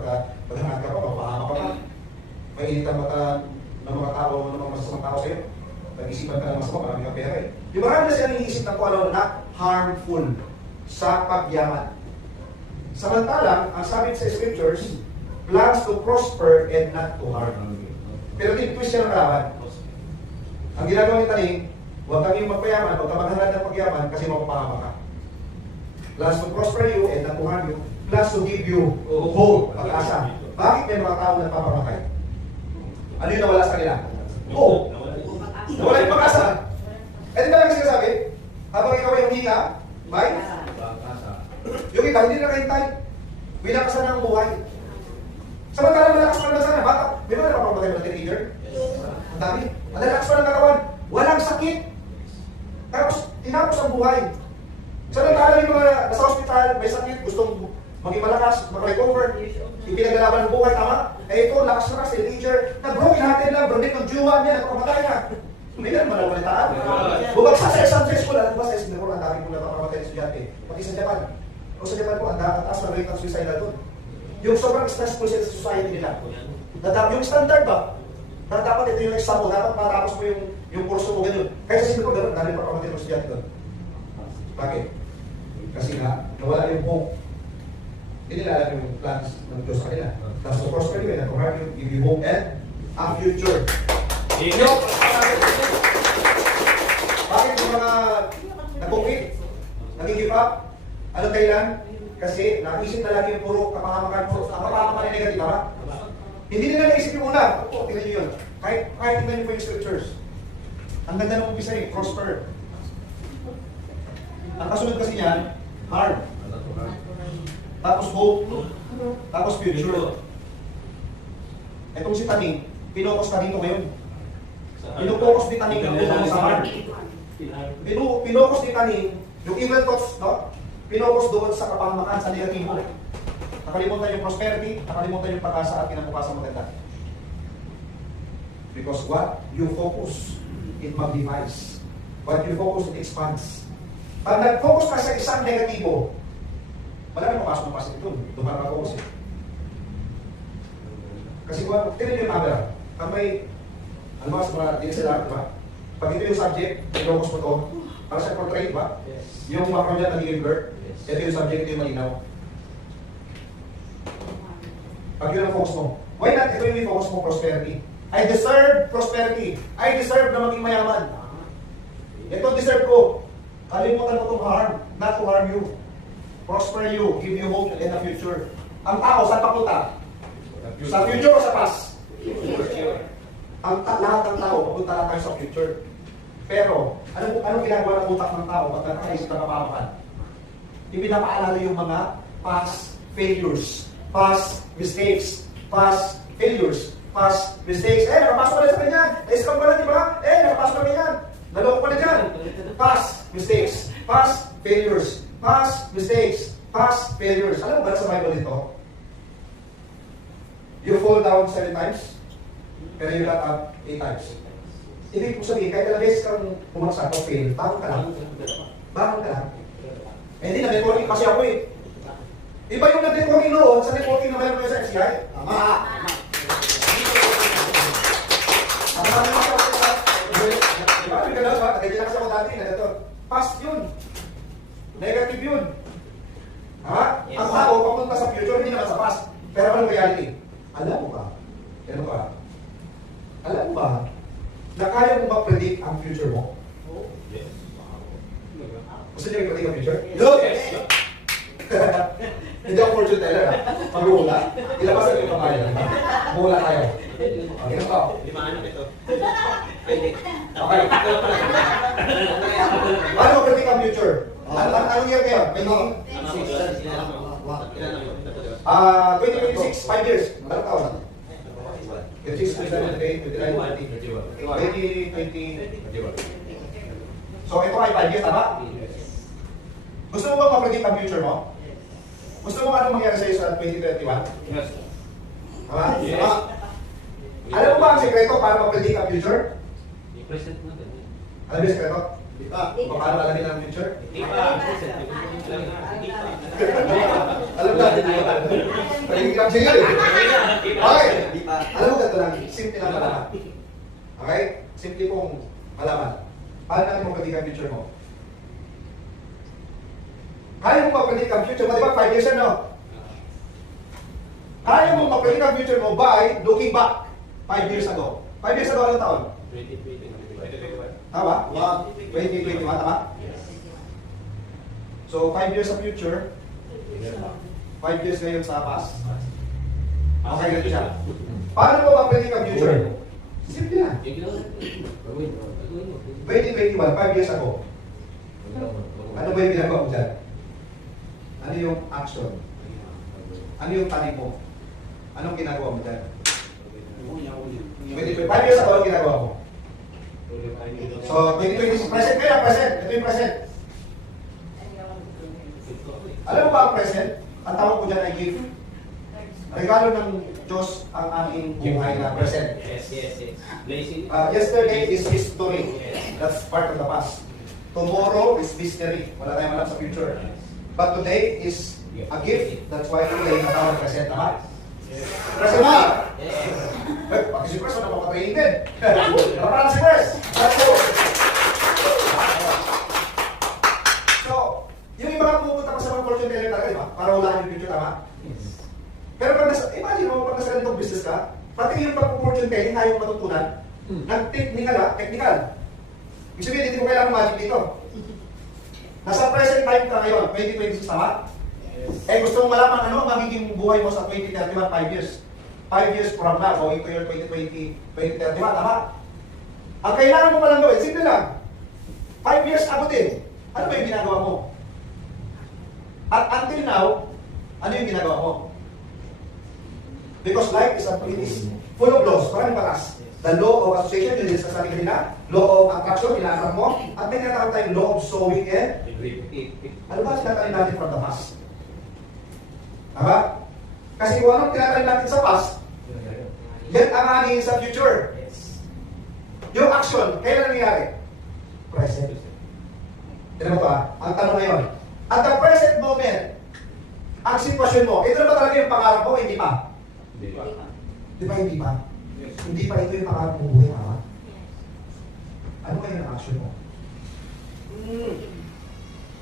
paghangat ka pa, mapahamak ka pa. May init ang mata ng mga tao, ng mga masasamang tao sa'yo. Pag-isipan ka ng masama, marami kang pera eh. Di ba marami na siya iniisip ng kung ano na harmful sa pagyaman. Samantalang, ang sabi sa scriptures, plans to prosper and not to harm. Pero din twist siya ng laban. Ang ginagawa ni Taning, huwag kang magpayaman, huwag kang maghanap ng pagyaman kasi mapapahama ka. Plans to prosper you and not to harm you. Plans to give you hope, pag-asa. Bakit may mga tao nagpapamatay? Ano yung nawala sa kanila? Hope. Nawala yung pag-asa. Eh di ba lang sinasabi? Habang ikaw ay huminga, may? Yung iba, hindi na nakahintay. Binakasan ng buhay. Samantala malakas pa naman sana. Bata, di ba napapamatay mo ng teenager? Ang dami. Malalakas pa ng katawan. Walang sakit. Tapos, tinapos ang buhay. Samantala yung mga nasa hospital, may sakit, gustong maging malakas, mag-recover. Ipinaglalaban ng buhay, tama? Eh ito, lakas na kasi, teenager, na-broken natin lang, broken ng juwa niya, nagpapamatay na. May ganun man ang balitaan. Bumagsak sa exam school, alam ba sa Singapore, ang dami po napapamatay ng estudyante. Pati sa Japan. O sa Japan po, ang taas na rate ng suicide doon. Yung sobrang stressful sa society nila. Yung standard ba? Na dapat ito yung exam mo, dapat matapos mo yung kurso mo ganun. Kaya sa Singapore, ganun, dahil papamatay ng estudyante doon. Bakit? Kasi nga, nawala yung hope. Hindi nila alam yung plans ng Diyos sa kanila. That's the prosper you and to harm you, give you hope and a future. Bakit yung mga nag-quit, nag-give up? Anong dahilan? Kasi naisip na lagi yung puro kapahamakan, puro kapahamakan na negative, ba? Hindi nila naisip yung una. Opo, tingnan nyo yun. Kahit tingnan nyo po yung scriptures. Ang ganda ng umpisa eh, prosper. Ang kasunod kasi niyan, harm. Tapos hope. Tapos future. Itong si Taning, pinokos ka dito ngayon. Pinokos ni Taning ang sa harm. Pinokos ni Taning, yung evil thoughts, no? Pinokos doon sa kapahamakan, sa negatibo. Nakalimutan yung prosperity, nakalimutan yung pag-asa at kinabukasan maganda. Because what you focus, it magnifies. What you focus, it expands. Pag nag-focus ka sa isang negatibo, wala na mapasok ng positive doon. Doon ka focus eh. Kasi kung tinan yung camera, pag may, ano ba, sa mga DSLR, diba? Pag ito yung subject, i-focus mo to, para sa portrait, ba? Yung background niya naging invert, ito yung subject, ito yung malinaw. Pag yun ang focus mo, why not ito yung focus mo, prosperity? I deserve prosperity. I deserve na maging mayaman. Ito deserve ko. Kalimutan mo itong harm, not to harm you. Prosper you, give you hope in the future. Ang tao, saan papunta? Sa future o sa past? Lahat ng tao, papunta lang tayo sa future. Pero, anong ginagawa ng utak ng tao pag nakaisip ng kapamakan? Ipinapaalala yung mga past failures, past mistakes, past failures, past mistakes. Nakapasok ka na sa kanya. Scam ka na, di ba? Nakapasok ka na yan. Naloko ka na dyan. Past mistakes, past failures, past mistakes, past failures. Alam mo ba sa Bible dito? You fall down 7 times, pero you got up 8 times. Ibig ko sabihin, kahit ilang beses kang pumaksak o fail, bangon ka lang. Bangon ka lang. Hindi, na-networking kasi ako eh. Iba yung na-networking noon sa networking na mayroon kayo sa FCI. Tama! Tama naman ako sa... Diba? Ang gano'n ba? Nagagyan na kasi ako dati. Past yun. Negative yun. Ha? Ang tao, papunta sa future, hindi naman sa past. Pero anong reality? Alam mo ba? Ano ba? Alam mo ba? Na kaya mo ba predict ang future mo? Yes. Gusto niyo i-predict ang future? Yes! Hindi ako fortune teller ha. Mag-uula. Ilabas ang yung pamayan. Mag-uula tayo. Okay na ba? 5 anak ito. Okay. Paano mo predict ang future? Anong year ngayon? May 2026, 5 years. Anong taon? 26, 27, 28, 29, 20. So ito ay 5 years, tama? Gusto mo ba ma-predict ang future mo? Gusto mo anong mangyari sa'yo sa 2021? Yes. Tama? Yes. Tama? Alam mo ba ang sekreto para ma-predict ang future? I-present natin. Alam mo yung sekreto? Di ba? Kung paano alamin ang future? Di ba? Present. Alam natin di ba? Pagiging lang siya yun. Okay. Alam mo ganito lang, simple lang pala. Okay? Simple pong Malaman. Paano natin mag-predict ang future mo? Kaya mo mag-predict ang future mo, di ba? 5 years yan, no? Kaya mo mag-predict ang future mo by looking back 5 years ago. 5 years ago, anong taon? 2020. Tama? 2021, tama? So, 5 years sa future, 5 years ngayon sa past. Okay, ganito siya. Paano mo ma-predict ang future? Simple yan. 2021, 5 years ago. Ano ba yung ginagawa mo dyan? Ano yung action? Ano yung tanim mo? Anong ginagawa mo dyan? 5 years ago, anong ginagawa mo? So, 2026, present kayo, present. Ito yung present. Alam mo ba ang present? Ang tawag ko dyan ay gift. Regalo ng Diyos ang aking buhay na present. Yes. Blessing. Yesterday is history. That's part of the past. Tomorrow is mystery. Wala tayong alam sa future. But today is a gift. That's why today natawag present. Tama? Present na! Pati si Pres, napapatayin din. Naparang si Pres. So, yung iba nga pumunta pa sa mga fortune teller talaga, di ba? Para wala yung future, tama? Pero pag imagine mo, pag nasa ganitong business ka, pati yung pag-fortune telling, ayaw matutunan. Technical. Ibig sabihin, hindi mo kailangan magic dito. Nasa present time ka ngayon, 2026, tama? Eh, gusto mong malaman ano ang magiging buhay mo sa 2031, 5 years. 5 years from now, going to your 2020, 2031, tama? Ang kailangan mo palang gawin, simple lang. 5 years abutin. Ano ba yung ginagawa mo? At until now, ano yung ginagawa mo? Because life is full of laws, maraming batas. The law of association, yung discuss natin kanina, law of attraction, inaattract mo, at may tinatawag tayong law of sowing and ano ba tinatanim natin from the past? Tama? Kasi kung anong tinatanim natin sa past, yan ang aning sa future. Yung action, kailan nangyayari? Present. Tignan mo ito ang tanong ngayon. At the present moment, ang sitwasyon mo, ito na ba talaga yung pangarap mo, hindi pa? Di ba hindi pa? Hindi pa ito yung pangarap mong buhay, tama? Ano ngayon ang action mo?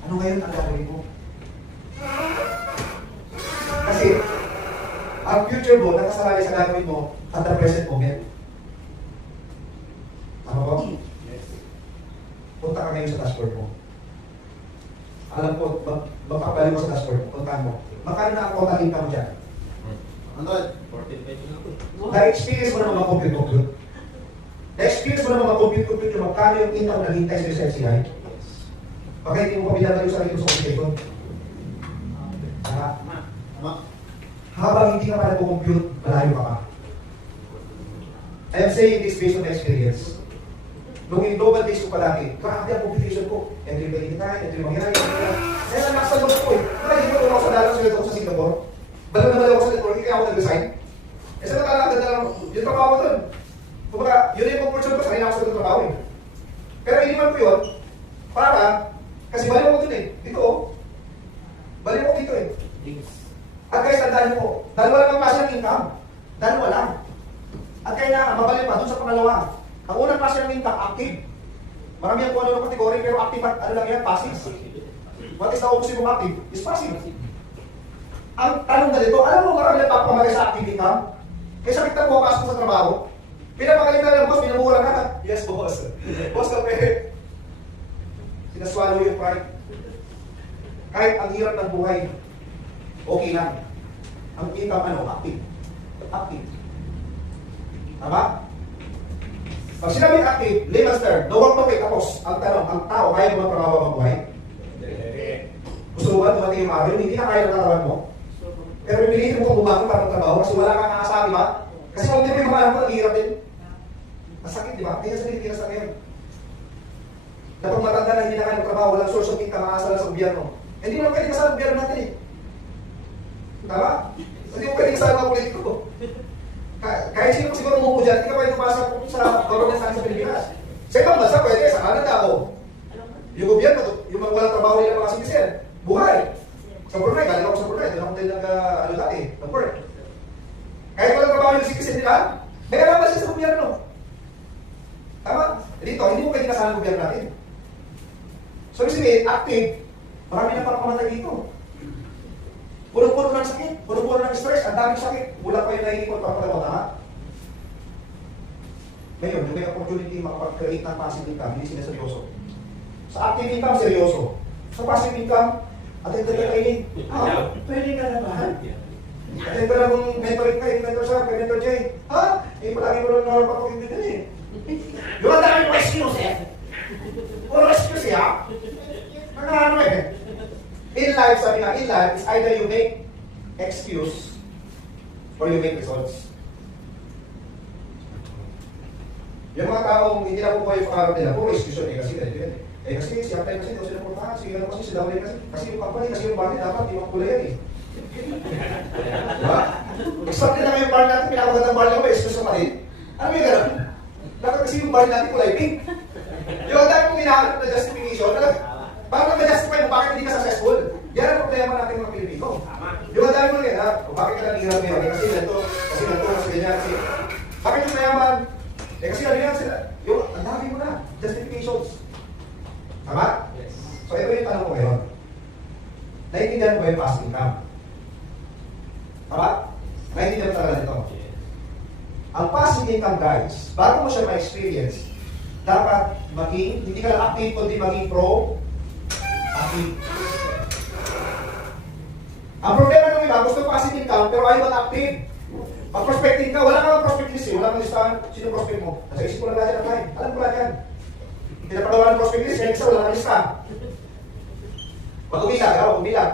Ano ngayon ang gagawin mo? Kasi, ang future mo, nakasalalay sa gagawin mo at the present moment. Tama ba? Punta ka ngayon sa dashboard mo. Alam ko, magpapalin mo sa dashboard mo, puntahan mo. Magkano na ang total income mo dyan? 100. 45 Na-experience mo na mga compute. Na-experience mo na mga compute yung magkano yung income na naghintay sa SFCI. Baka hindi mo pa binagay yung sarili mo sa computation. Habang hindi ka pa nag-compute, malayo ka pa. I am saying this based on experience. Nung in global days ko palagi, grabe ang computation ko. Entry by anytime, entry mangyayari. Kaya nakasal mo ko eh. Kaya hindi ko ako sa dalang sulit ako sa Singapore. Bala na ako sa network, kaya ako nag-resign. Eh sa nakakaganda lang, yung trabaho ko doon. Kumbaga, yun yung opportunity ko, sanay na ako sa trabaho eh. Pero iniman ko yun, para, kasi baliw ako doon eh. Dito oh. Baliw ako dito eh. At guys, tandaan mo, dalawa lang ang klase ng income. Dalawa lang. At kailangan, mabalik pa, doon sa pangalawa. Ang unang klase ng income, active. Marami ang kung ano ng kategory, pero active at ano lang yan, passive. What is the opposite of active? Is passive. Ang tanong na dito, alam mo marami na papamagay sa active income? Kaya sakit na pumapasok ko sa trabaho, pinapakalit na ng boss, minamura na. Yes, boss. Boss ka pere. Sinaswallow yung pride. Kahit ang hirap ng buhay, okay lang. Ang income, ano, active. Active. Tama? Pag sinabing active, layman's term, no work to pay, tapos. Ang tanong, ang tao, kaya mo magtrabaho ang buhay? Gusto mo ba dumating yung araw, hindi na kaya ng katawan mo? Pero pipilitin mo kung bumangon para magtrabaho kasi wala kang nakasama, di ba? Kasi kung hindi mo yung mga alam mo, naghihirap din. Masakit, di ba? Kaya sa Pilipinas na ngayon. Dapat matanda na hindi na kaya magtrabaho, walang source of income, makasala sa gobyerno. Hindi mo pwede kasama sa gobyerno natin eh. Tama? Hindi mo pwede kasama mga politiko. Kahit sino ko siguro umupo dyan, hindi ka pwede pumasa sa government sa Pilipinas. Sa ibang bansa, pwede. Sa Canada o yung gobyerno, yung mga walang trabaho nila mga citizen, buhay. Sa Brunei, galing ako sa Brunei, doon ako din ano dati, nag-work. Kahit walang trabaho yung citizen nila, may alam ba siya sa gobyerno? Tama? Dito, hindi mo pwede kasama ng gobyerno natin. So, ibig sabihin, active, marami na parang pamatay dito. Puno-puno ng sakit, puno-puno ng stress, ang daming sakit. Wala pa yung naiikot pa pala tama. Ngayon, yung may opportunity makapag-create ng passive income, hindi sila seryoso. Sa active income, seryoso. Sa passive income, attend ka training. Training ka naman. Attend ka lang kung mentoring ka, mentor sa mentor Jay. Ha? Eh, palagi mo lang nakapatukin din eh. Di ba dami mo excuse eh? Puro excuse eh ha? Ano eh? In life, sabi nga, in life, it's either you make excuse or you make results. Yung mga taong hindi na po kayo pangarap nila, puro excuse yun eh, kasi ganito yan eh. Eh kasi siya tayo kasi daw sila purtahan, sige ano kasi sila ulit kasi yung company, kasi yung bali dapat, di makulay yan eh. Diba? Except nila yung bar natin, pinakagandang bar lang ba, excuse naman eh. Ano yung gano'n? Dapat kasi yung bar natin kulay pink. Yung dahil kung hinahanap na justification, bakit ma-justify mo bakit hindi ka successful? Yan ang problema natin mga Pilipino. Yung dahil mo rin, bakit ka nang hirap ngayon? Kasi ganito, kasi ganyan, kasi bakit yung mayaman? Eh kasi ano yan sila, yung ang dami mo na, justifications. Tama? Yes. So ito yung tanong ko ngayon. Naintindihan mo ba yung passive income? Tama? Naintindihan mo talaga nito. Ang passive income guys, bago mo siya ma-experience, dapat maging, hindi ka lang active, kundi maging pro-active. Ang problema ng iba, gusto passive income, pero ayaw mag-active. Pag prospecting ka, wala kang prospect list eh. Wala kang listahan, sino prospect mo? Nasa isip ko lang natin ang time. Alam ko lang yan. Pinapagawa ng prospect list, kaya isa wala kang lista. Pag umilag, umilag.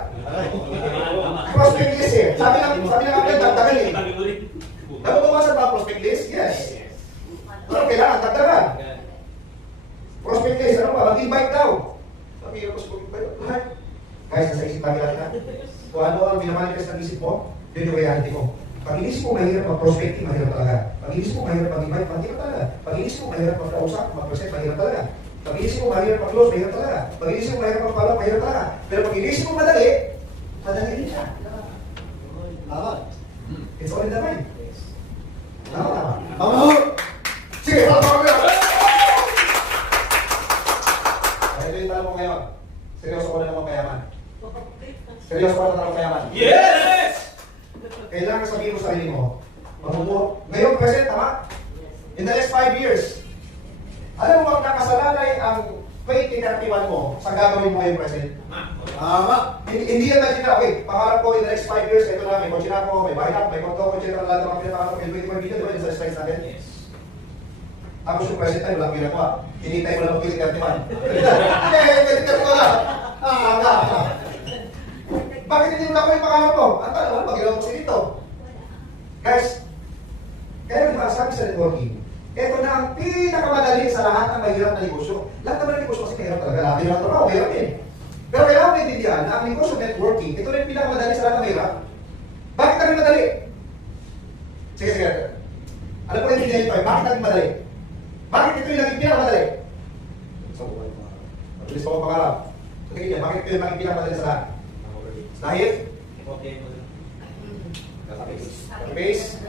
Prospect list eh. Sabi lang ako yan, dagdagan eh. Nababawasan ba ang prospect list? Yes. Pero kailangan, dagdagan. Prospect list, ano ba? Mag-invite daw. Sabi ko sa mag-invite. Guys, nasa isip namin natin. Kung ano ang binamanifest ng isip mo, yun yung reality mo. Pag inisip mo mahirap mag-prospecting, mahirap talaga. Pag inisip mo mahirap mag-invite, mahirap talaga. Pag inisip mo mahirap mag-kausap, mag-present, mahirap talaga. Pag inisip mo mahirap mag-close, mahirap talaga. Pag inisip mo mahirap mag-follow, mahirap talaga. Pero pag inisip mo madali, madali din siya. Tama. It's all in the mind. Tama. Sige, tama ko yan. Ito yung tanong mo ngayon. Seryoso ko na naman mayaman. Seryoso ko na naman mayaman. Yes! Kailangan sabihin mo sa sarili mo, mabubuo. Ngayon, present, tama? In the next 5 years, alam mo bang nakasalalay ang 2031 mo sa gagawin mo ngayon present? Tama. Hindi yan natin na, okay, pangarap ko in the next 5 years, ito na, may kotse na ako, may bahay na ako, may konto ko, etc. Lahat ng mga pinapangarap ko, may 25 million, di ba? Yung sa slides natin? Yes. Tapos yung present time, wala ko ginagawa. Hinintay mo lang ang 2031. Okay, 2031 na. Bakit hindi mo na ako yung pangarap ko? Ang tanong, mag-ilaw ko dito. Guys, kaya diba, sabi sa networking, ito na ang pinakamadali sa lahat ng mahirap na negosyo. Lahat naman ng negosyo kasi mahirap talaga. Lahat ng trabaho, mahirap eh. Pero kailangan mo intindihan na ang negosyo networking, ito na yung pinakamadali sa lahat ng mahirap. Bakit namin madali? Sige. Alam ko yung intindihan ito eh, bakit namin madali? Bakit ito yung naging pinakamadali? So, mabilis pa akong pangarap. So, tingin niya, bakit ito yung naging pinakamadali sa lahat? Dahil? Pace?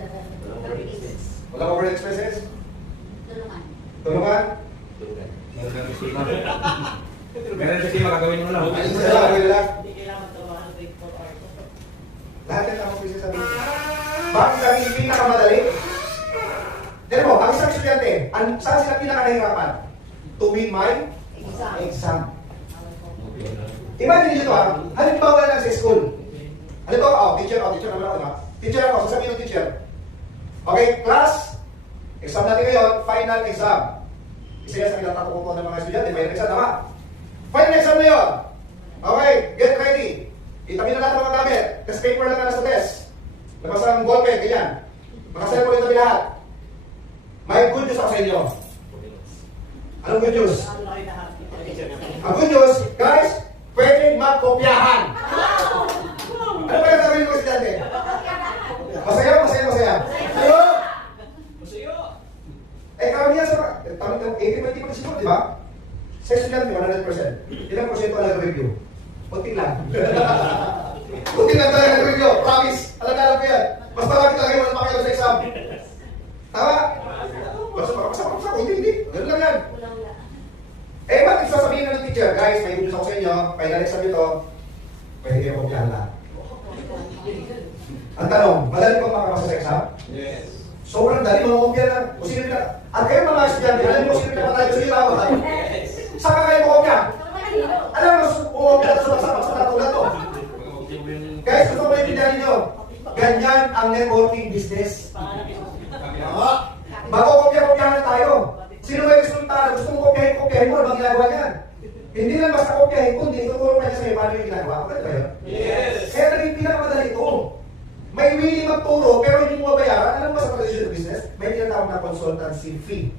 Walang overhead expenses? Tulungan? Meron kasi makagawin mo lang. Ayun sa gagawin nila. Hindi kailangan tawahan 24 hours. Lahat yan ang pwede sabihin. Bakit kami pinakamadali? Tignan mo, ang isang estudyante, saan sila pinaka-nahirapan? To win my exam. Imagine nyo ito ha, halimbawa lang sa school. Halimbawa, teacher naman ako na. Teacher ako, sasabihin ng teacher. Okay, class, exam natin ngayon, final exam. Isa yan sa pinatatukupo ng mga estudyante, final exam, tama? Final exam na yun. Okay, get ready. Itabi na natin ang mga gamit. Test paper lang na nasa test. Labas ang ballpen, ganyan. Makasaya ko rin tabi lahat. May good news ako sa inyo. Anong good news? Ang good news, guys, pwedeng magkopyahan. Ano ba yung sabihin mo si dati? Masaya. Masaya. Eh, karamihan sa 80-20% siguro, di ba? Sa estudyante, 100%. Ilang porsyento ang nag-review? Kunting lang. Kunting lang talaga nag-review. Promise. Alam ko yan. Mas marami talaga yung makialam sa exam. Tama? Basta hindi. Ganun lang yan. year, guys, may good news ako sa inyo. Final exam ito. Pwede kayo kopyahan lahat. Ang tanong, madali bang makapasa sa exam? Yes. Sobrang dali mga kopya lang. Kung sino na, at kayo mga estudyante, alam mo kung sino na patay sa iyo tawag. Saan ka kayo kopya? Alam mo, kopya sa katulad to. Guys, gusto ko maintindihan ninyo. Ganyan ang networking business. Magkokopya-kopyahan na tayo. Sino may resultado? Gusto mo kopyahin mo, ano ginagawa niyan? Hindi lang basta kopyahin, kundi ituturo pa niya sa'yo paano yung ginagawa. Bakit ba yun? Yes. Kaya naging pinakamadali ito. May willing magturo, pero hindi mo mabayaran. Alam mo ba sa traditional business? May tinatawag na consultancy fee.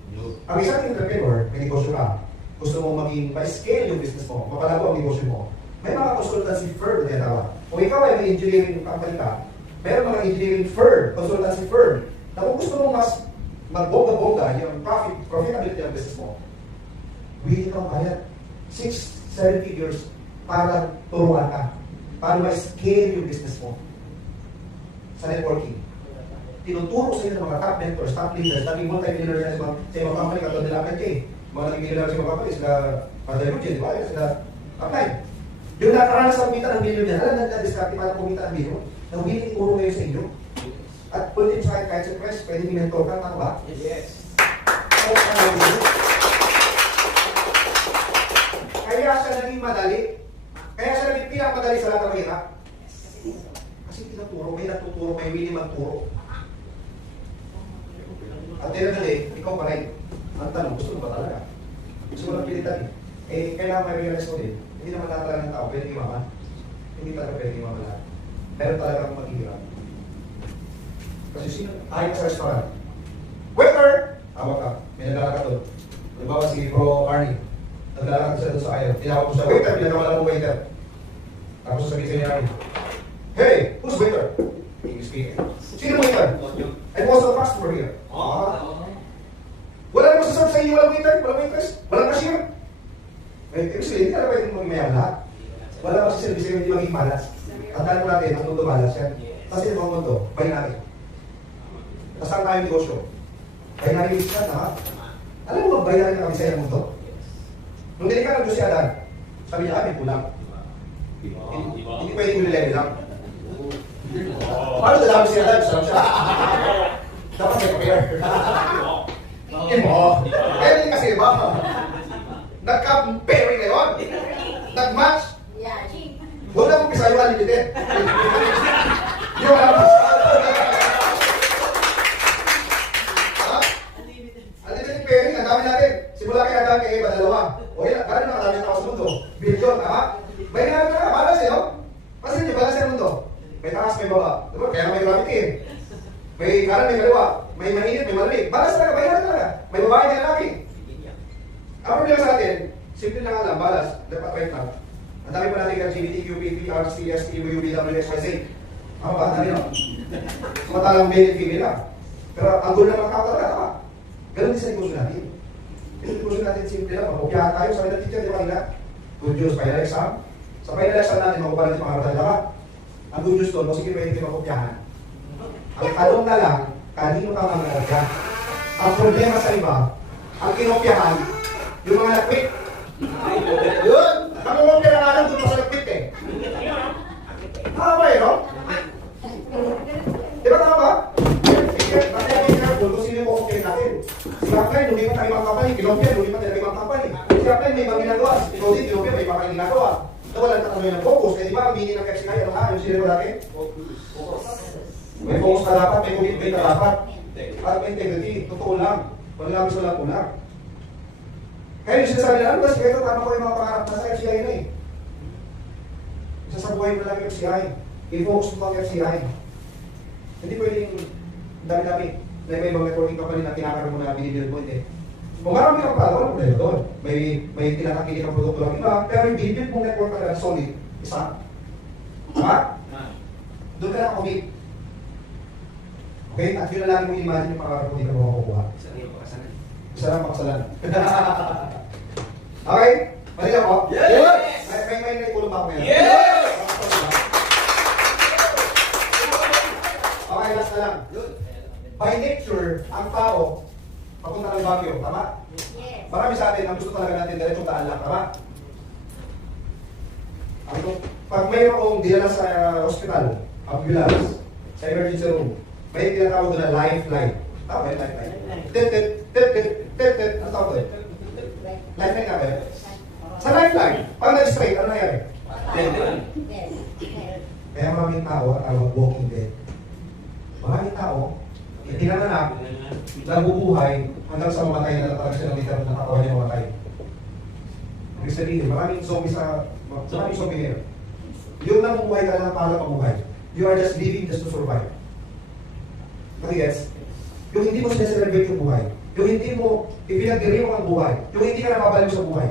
Ang isang entrepreneur, may negosyo ka, gusto mo maging pa-scale yung business mo, mapalago ang negosyo mo. May mga consultancy firm na tinatawag. Kung ikaw ay may engineering company ka, meron mga engineering firm, consultancy firm, na kung gusto mo mas magbongga-bongga yung profitability ng business mo, willing kang bayad 6-7 figures para turuan ka, para ma-scale yung business mo sa networking. Tinuturo sa inyo ng mga top mentors, top leaders, naging multi-millionaires sa ibang company, katulad nila Akad K. Mga naging millionaires sa ibang company, sila Father Eugene, di ba? Sila apply. Yung nakaranas sa kumita ng billion niya, alam na na-discarte para kumita ng billion, na willing ituro ngayon sa inyo. At pwede sa kahit sa press, pwede minentor ka, tama ba? Yes. Kaya siya naging madali. Kaya siya naging pinakamadali sa lahat ng mahirap. Kasi tinuturo, may natuturo, may willing magturo. At tinadali, ikaw pa rin. Ang tanong, gusto mo ba talaga? Gusto mo lang pilitan eh. Eh, kailangan may realize mo din. Hindi naman lahat talaga ng tao, pwede imaman. Hindi talaga pwede imaman lahat. Meron talagang maghihirap. Kasi sino, ayaw sa restaurant. Waiter! Tawag ka, may naglalakad doon. Halimbawa si Bro Arnie. Naglalakad siya doon sa ayaw. Tinawag ko siya, waiter, pinagkamalan mo waiter. Tapos sabihin sa niya Arnie, hey, who's waiter? English speaker. Sino waiter? And what's the customer here? Wala naman sasabi sa inyo, walang waiter, walang waitress, walang cashier. Eh, ibig sabihin, hindi talaga pwedeng maging mayaman lahat. Wala kasi service hindi maging malas. Tandaan mo natin, ang mundo malas yan. Kasi ang mga mundo, bayan natin. Nasaan tayo negosyo? Bayan natin yung isyan, ha? Alam mo ba, bayan natin kami sa iyong mundo? Nung dinig ka ng Diyos si Adan, sabi niya, may kulang. Hindi pwedeng nililevel lang. Paano dadami si Adan? Sarap siya. Dapat may prepare. Hindi mo. Kaya din kasi, ba? Nagka-pairing na yun. Nag-match. Yeah, cheap. Huwag na mong pisa yung unlimited. Yung wala mo. Unlimited pairing, ang dami natin. Simula kay Adam kay Eva, dalawa. O yun, gano'n na kadami tao sa mundo. Billion, tama? May namin na, balance eh, no? Kasi nyo, balance yung mundo. May taas, may baba. Diba? Kaya may gravity eh. May kanan, may kaliwa. May mainit, may malamig. Balance talaga, may namin talaga. May babae, may lalaki. Ang problema sa atin, simple lang alam, balance, dapat right now. Ang dami pa natin ka GBT, QPP, RC, ST, UB, WXYZ. Ako ba? Ang dami no? Samatalang male and female lang. Pero ang gulo naman ka talaga, tama? Ganun din sa negosyo natin. Yung negosyo natin, simple lang. Magkopyahan tayo sa mga teacher, di ba nila? Good news, final exam. Sa final exam natin, magkopyahan natin mga kabatang tama? Ang good news doon, kung sige pwede kayo magkopyahan. Ang tanong na lang, kanino ka mga ang problema sa iba, ang kinopyahan, yung mga nag-quit. Yun! Nakungopya na nga lang doon sa nag-quit eh. Tama ba yun, no? Di ba tama ba? Bakit yung careful kung sino yung kukupya natin? Si Apply, lumipat ang ibang company. Kinopya, lumipat ang ibang company. Si Apply, may ibang ginagawa. Ikaw din, kinopya, may ibang ginagawa. Nawalan ka kami ng focus. Kaya di ba, ang meaning ng FCI, ano ka? Yung sino natin? May focus ka dapat, may commitment ka dapat. At may integrity, totoo lang. Wala namin sa lahat lang. Kaya yung sinasabi na, ano ba, sige, ito, tama ko yung mga pangarap na sa FCI na eh. Isa sa buhay mo lang yung FCI. I-focus mo ang FCI. Hindi pwedeng dami-dami na may ibang networking company na tinakaroon mo na binibuild mo, hindi. Kung marami kang pala, walang problema doon. May tinatangkili kang produkto lang iba, pero yung binibuild mong network na solid, isa. Tama? Doon ka na commit. Okay? At yun na lang mo imagine yung pangarap mo, hindi ka makukuha. Isa lang makasalan. Okay? Mali ako? Yes! May naitulong ba ako ngayon? Yes! Okay, last na lang. By nature, ang tao, papunta ng Baguio, tama? Yes. Marami sa atin, ang gusto talaga natin, diretsong daan lang, tama? Pag mayroon akong dinala sa hospital, ambulance, sa emergency room, may tinatawag doon na lifeline. Tama ba yung lifeline? Ano tawag doon? Lifeline nga ba yun? Sa lifeline, pag nag-straight, ano nangyari? Kaya maraming tao, ang tawag walking dead. Maraming tao, itinanganak, nabubuhay, hanggang sa mamatay na talaga siya ng literal na katawan niya mamatay. Ibig sabihin, maraming zombie maraming zombie ngayon. Yung nabubuhay ka lang para mabuhay. You are just living just to survive. Yes? Yung hindi mo sineselebrate yung buhay. Yung hindi mo ipinagdiriwang ang buhay. Yung hindi ka napabaliw sa buhay.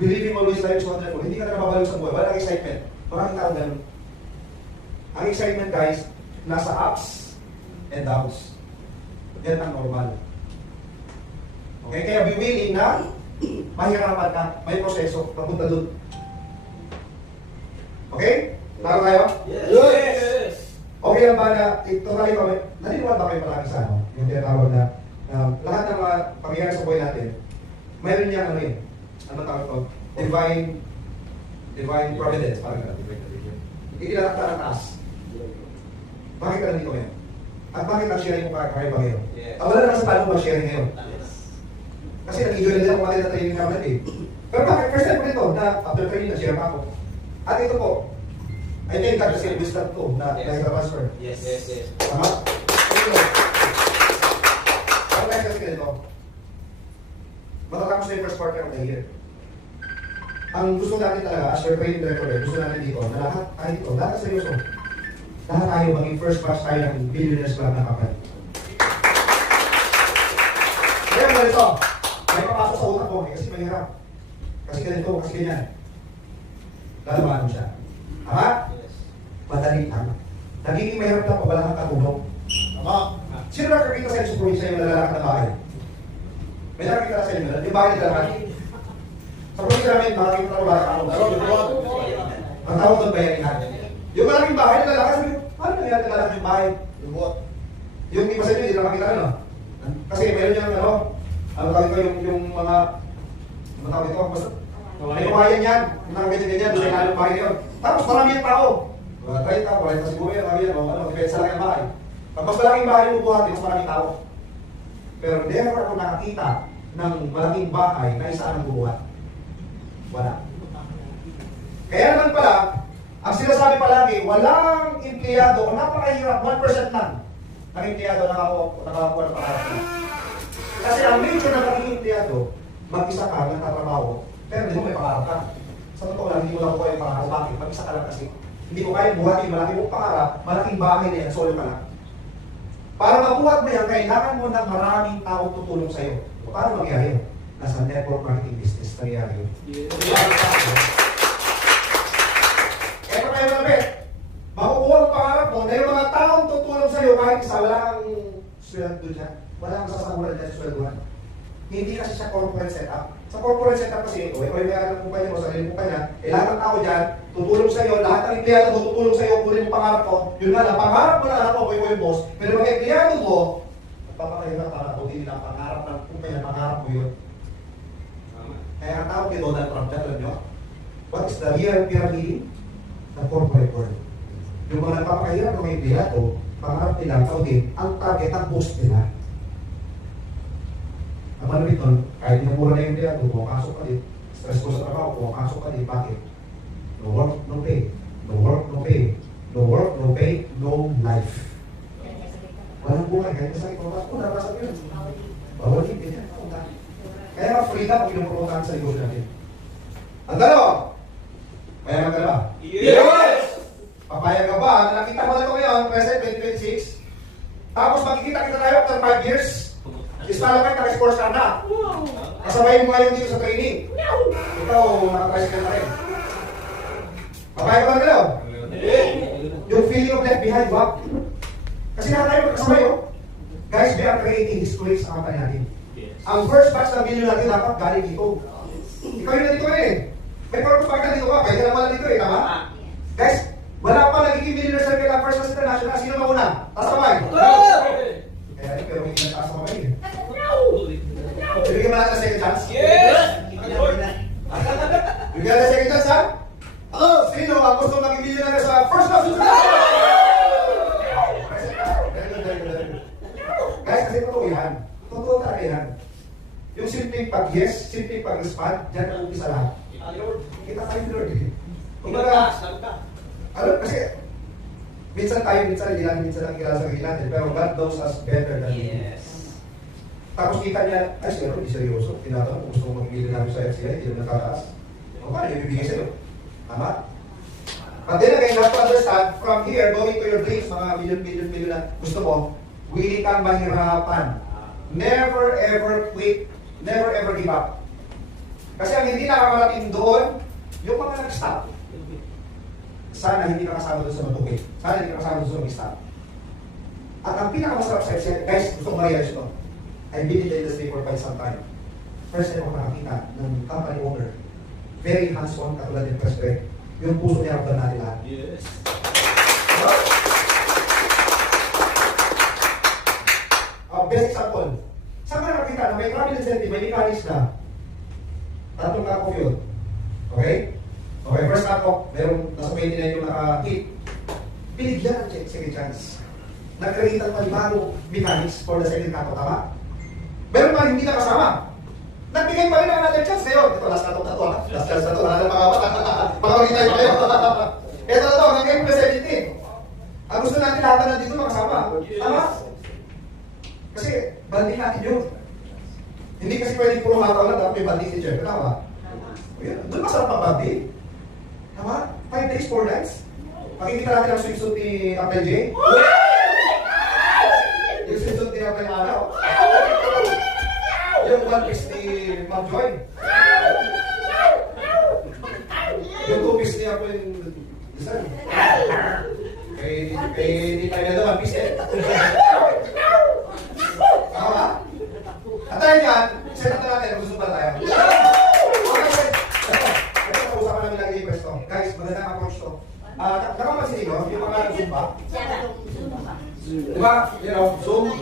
Believing always life is wonderful. Hindi ka na napabaliw sa buhay. Walang excitement. Maraming tao ganun. Ang excitement, guys, nasa ups and downs. Yan ang normal. Okay? Kaya be willing na mahirapan ka. May proseso. Papunta dun. Okay? Taro tayo? Yes! Okay lang ba na ito tayo kami? Naniniwala ba kayo palagi sa ano? Yung tinatawag na lahat ng mga pangyayari sa buhay natin, mayroon niyang ano yun? Ano tawag ito? Divine providence. Parang gano'n. Itinalak na ang taas. Bakit ka nandito ngayon? At bakit nag-sharing mo kayo ba ngayon? Wala naman sa paano mo mag-sharing ngayon. Kasi nag-enjoy na din ako natin na training namin eh. Pero bakit? First time ko nito na after training na-share pa ako. At ito po, I think that's the wisdom ko na transfer. Yes. Tama? Ito. Ang next kasi ganito. Matatapos na yung first quarter of the year. Ang gusto natin talaga, as your training director, gusto natin dito, na lahat tayo dito, lahat seryoso. Lahat tayo maging first batch tayo ng Billionaires Club na kapal. Kaya ganito, may papasok sa utak ko, kasi mahirap. Kasi ganito, kasi ganyan. Lalabanan mo siya. Tama? Madali lang. Nagiging mahirap lang pag wala kang katulong. Tama? Sino nakakita sa inyo sa probinsya yung nalalakad na bahay? May nakakita sa inyo, yung bahay nila naman. Sa probinsya namin, makakita na wala kang ang tawag doon bayanihan. Yung malaking bahay, nalalakad, sabi ko, paano nangyari nalalakad yung bahay? Yung iba sa inyo, hindi na makita ano. Kasi meron yung ano tawag ko, yung mga, ano tawag ito, basta, may kawayan yan, nakaganyan-ganyan, sa ilalong bahay na yun. Tapos marami yung tao. 30, 40 siguro yan, marami yan, depende sa laking bahay. Pag mas malaking bahay yung buhati, mas maraming tao. Pero never ako nakakita ng malaking bahay na isa ang bubuhat. Wala. Kaya naman pala, ang sinasabi palagi, walang empleyado, napakahirap, 1% lang ng empleyado nakakuha ng pangarap niya. Kasi ang nature ng magiging empleyado, mag-isa ka, nagtatrabaho, pero hindi mo may pangarap ka. Sa totoo lang, hindi mo lang ko yung pangarap. Bakit? Mag-isa ka lang kasi. Hindi ko kaya buhatin malaki mong pangarap, malaking bahay na yan, solo ka lang. Para mabuhat mo yan, kailangan mo ng maraming taong tutulong sa'yo. Paano mangyari yun? Nasa network marketing business, nangyari yun. Kaya pa tayo malapit. Makukuha ang pangarap mo na yung mga taong tutulong sa'yo kahit isa, wala kang sweldo dyan. Wala kang sasamulan dyan sa sweldohan. Hindi kasi siya corporate setup. Sa corporate setup kasi ito, may mayroon ng kumpanya mo, sarili kumpanya, lahat ng tao dyan, tutulong sa'yo, lahat ng empleyado mo tutulong sa'yo, kunin mo pangarap ko. Yun nga lang, pangarap mo na anak ko, ko yung boss. Pero mga empleyado mo, papakahirap para ko, hindi lang pangarap ng kumpanya, pangarap mo yun. Kaya ang tawag ni Donald Trump dyan, alam nyo? What is the real pyramid? The corporate world. Yung mga nagpapakahirap ng mga empleyado, pangarap nila, tawagin, ang target, ang boss nila. Ang ano dito, kahit namura na yung empleyado, pumapasok ka din. Stress ko sa trabaho, pumapasok ka din. Bakit? No work, no pay. No work, no pay. No work, no pay, no life. Walang buhay, kahit masakit mo. Kung nabasa ko yun. Bawal yun, ganyan. Kaya nga freedom ang pinupromotahan sa negosyo natin. Ang dalawa, payagan ka na ba? Yes! Papayag ka ba? Nakita mo na ito ngayon, present 2026. Tapos makikita kita tayo after 5 years. Istalapay, naka-sports car na. Kasabayin mo ngayon dito sa training. Ikaw, naka-tricycle na rin. Papayag ka ba nila? Yung feeling of left behind, ba? Kasi na tayo magkasabay, oh. Guys, we are creating histories sa company natin. Ang first batch ng video natin dapat galing dito. Ikaw yun na dito eh. May purpose bakit nandito ka? Kaya naman dito eh, tama? Guys, wala pa nagiging millionaire circle ang first batch international. Sino mauna? Tasabay! Kaya rin, pero hindi nagtaas mo kayo. Bibigyan mo natin ng second chance? Yes! Bibigyan natin ng second chance, ha? Sino ang gusto maging millionaire sa first class? Guys, kasi totoo yan. Totoo talaga yan. Yung simpleng pag-yes, simpleng pag-respond, dyan ang umpisa lahat. Kita tayo ni Lord. Kumbaga, kasi minsan hindi lang kilala sa sarili natin, pero God knows us better than we do. Tapos kita niya, ay siguro, hindi seryoso. Tinatanong kung gusto mo magigilin namin sa FCI, hindi naman nakataas. O paano yung bibigay sa'yo? Tama? But then again, you have to understand, from here, going to your dreams, mga million na gusto mo, willing kang mahirapan. Never ever quit. Never ever give up. Kasi ang hindi nakakarating doon, yung mga nag-stop. Sana hindi ka kasama doon sa matuki. Sana hindi ka kasama doon sa mag-stop. At ang pinakamasarap sa FCI, guys, gusto ko ma-realize ito. I've been in the industry for quite some time. First time ako nakakita ng company owner. Very hands-on, katulad ng President. Yung puso niya ramdam natin lahat. Yes. Best example. Saan ka nakakita na may travel incentive, may mechanics na. Tatlong cut-off yun. Okay? Okay, first cut-off, meron nasa 29 yung naka-hit. Binigyan ng second chance. Nag-create ang panibagong mechanics for the second cut-off, tama? Meron pa hindi nakasama. Nagbigay pa rin ng another chance ngayon. Ito, last cut-off na to. Last chance na to. Lahat ng makakawin tayo kayo. Ito na to, hanggang yung 17. Ang gusto natin lahat na nandito makasama. Tama? Kasi, banding natin yun. Hindi kasi pwedeng puro hataw na dapat may banding si Jeff. Tama? Doon masarap ang banding. Tama? 5 days, 4 nights. Makikita natin ang swimsuit ni Apple J. Yung swimsuit ni Apple Araw. Yung one piece ni Ma'am Joy. Yung 2 piece ni Apple Design. Hindi tayo na one piece eh. Ako ba? At tayo dyan, set up na natin, gusto ba tayo? Okay, ito pausapan namin lagi yung pwesto. Guys, magandang approach to. Nakapansin nyo, yung mga Zumba. Diba, you know, Zoom.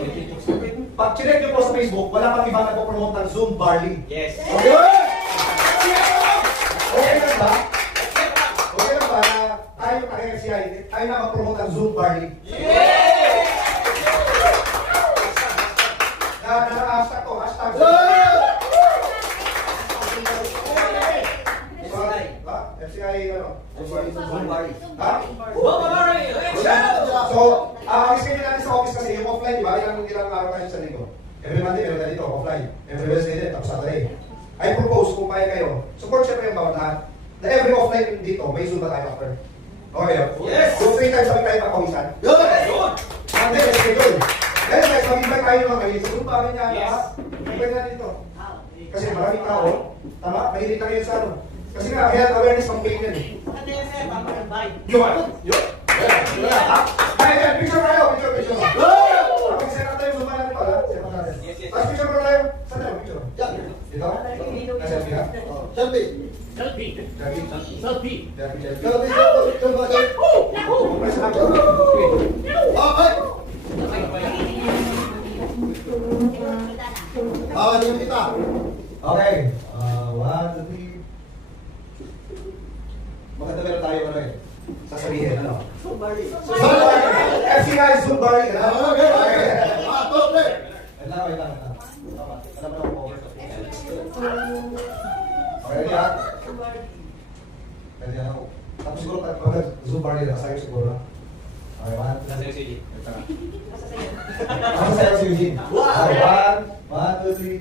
Pag chinek nyo po sa Facebook, wala pang ibang nagpo-promote ng Zoom Barley. Yes. Okay? Okay lang ba? Okay lang ba na tayo kaya tayo na mag-promote ng Zoom Barley? Hashtag to, hashtag FCI, ano? Zumbari. Ha? So, schedule natin sa office kasi yung offline, di ba? Ilang araw tayo sa linggo. Every Monday, meron tayo dito, offline. Every Wednesday din, tapos Saturday. I propose, kung kaya kayo, support syempre yung bawat lahat, na every offline dito, may Zumba tayo after. Okay, Yes! So, 3 times kami tayo papawisan. Monday, may schedule. Ngayon guys, mag-invite tayo naman kayo sa Zumba, ganyan, Yes. ha? Pwede na dito. Kasi maraming tao, tama? Mahilig na kayo sa ano. Kasi nga, health awareness campaign yan eh. Yun! Ay, picture tayo, picture. Kapag set up tayo, Zumba natin pala. Set up natin. Tapos picture mo tayo. Saan tayo, picture? Dito? Selfie ka? Selfie. Selfie. Press up. Okay. Tingnan kita. Okay. 1, 2, 3. Maganda meron tayo ano eh. Sasabihin, ano? Zumbari. FCI Zumbari. Okay. Doble. Wait lang. Tama. Alam mo na ako over. Okay, ready ha? Ready ako. Tapos siguro pag Zumbari na sa'yo siguro. Okay, 1, 2, 3. Ako sa'yo si Eugene. 1, 2, 3.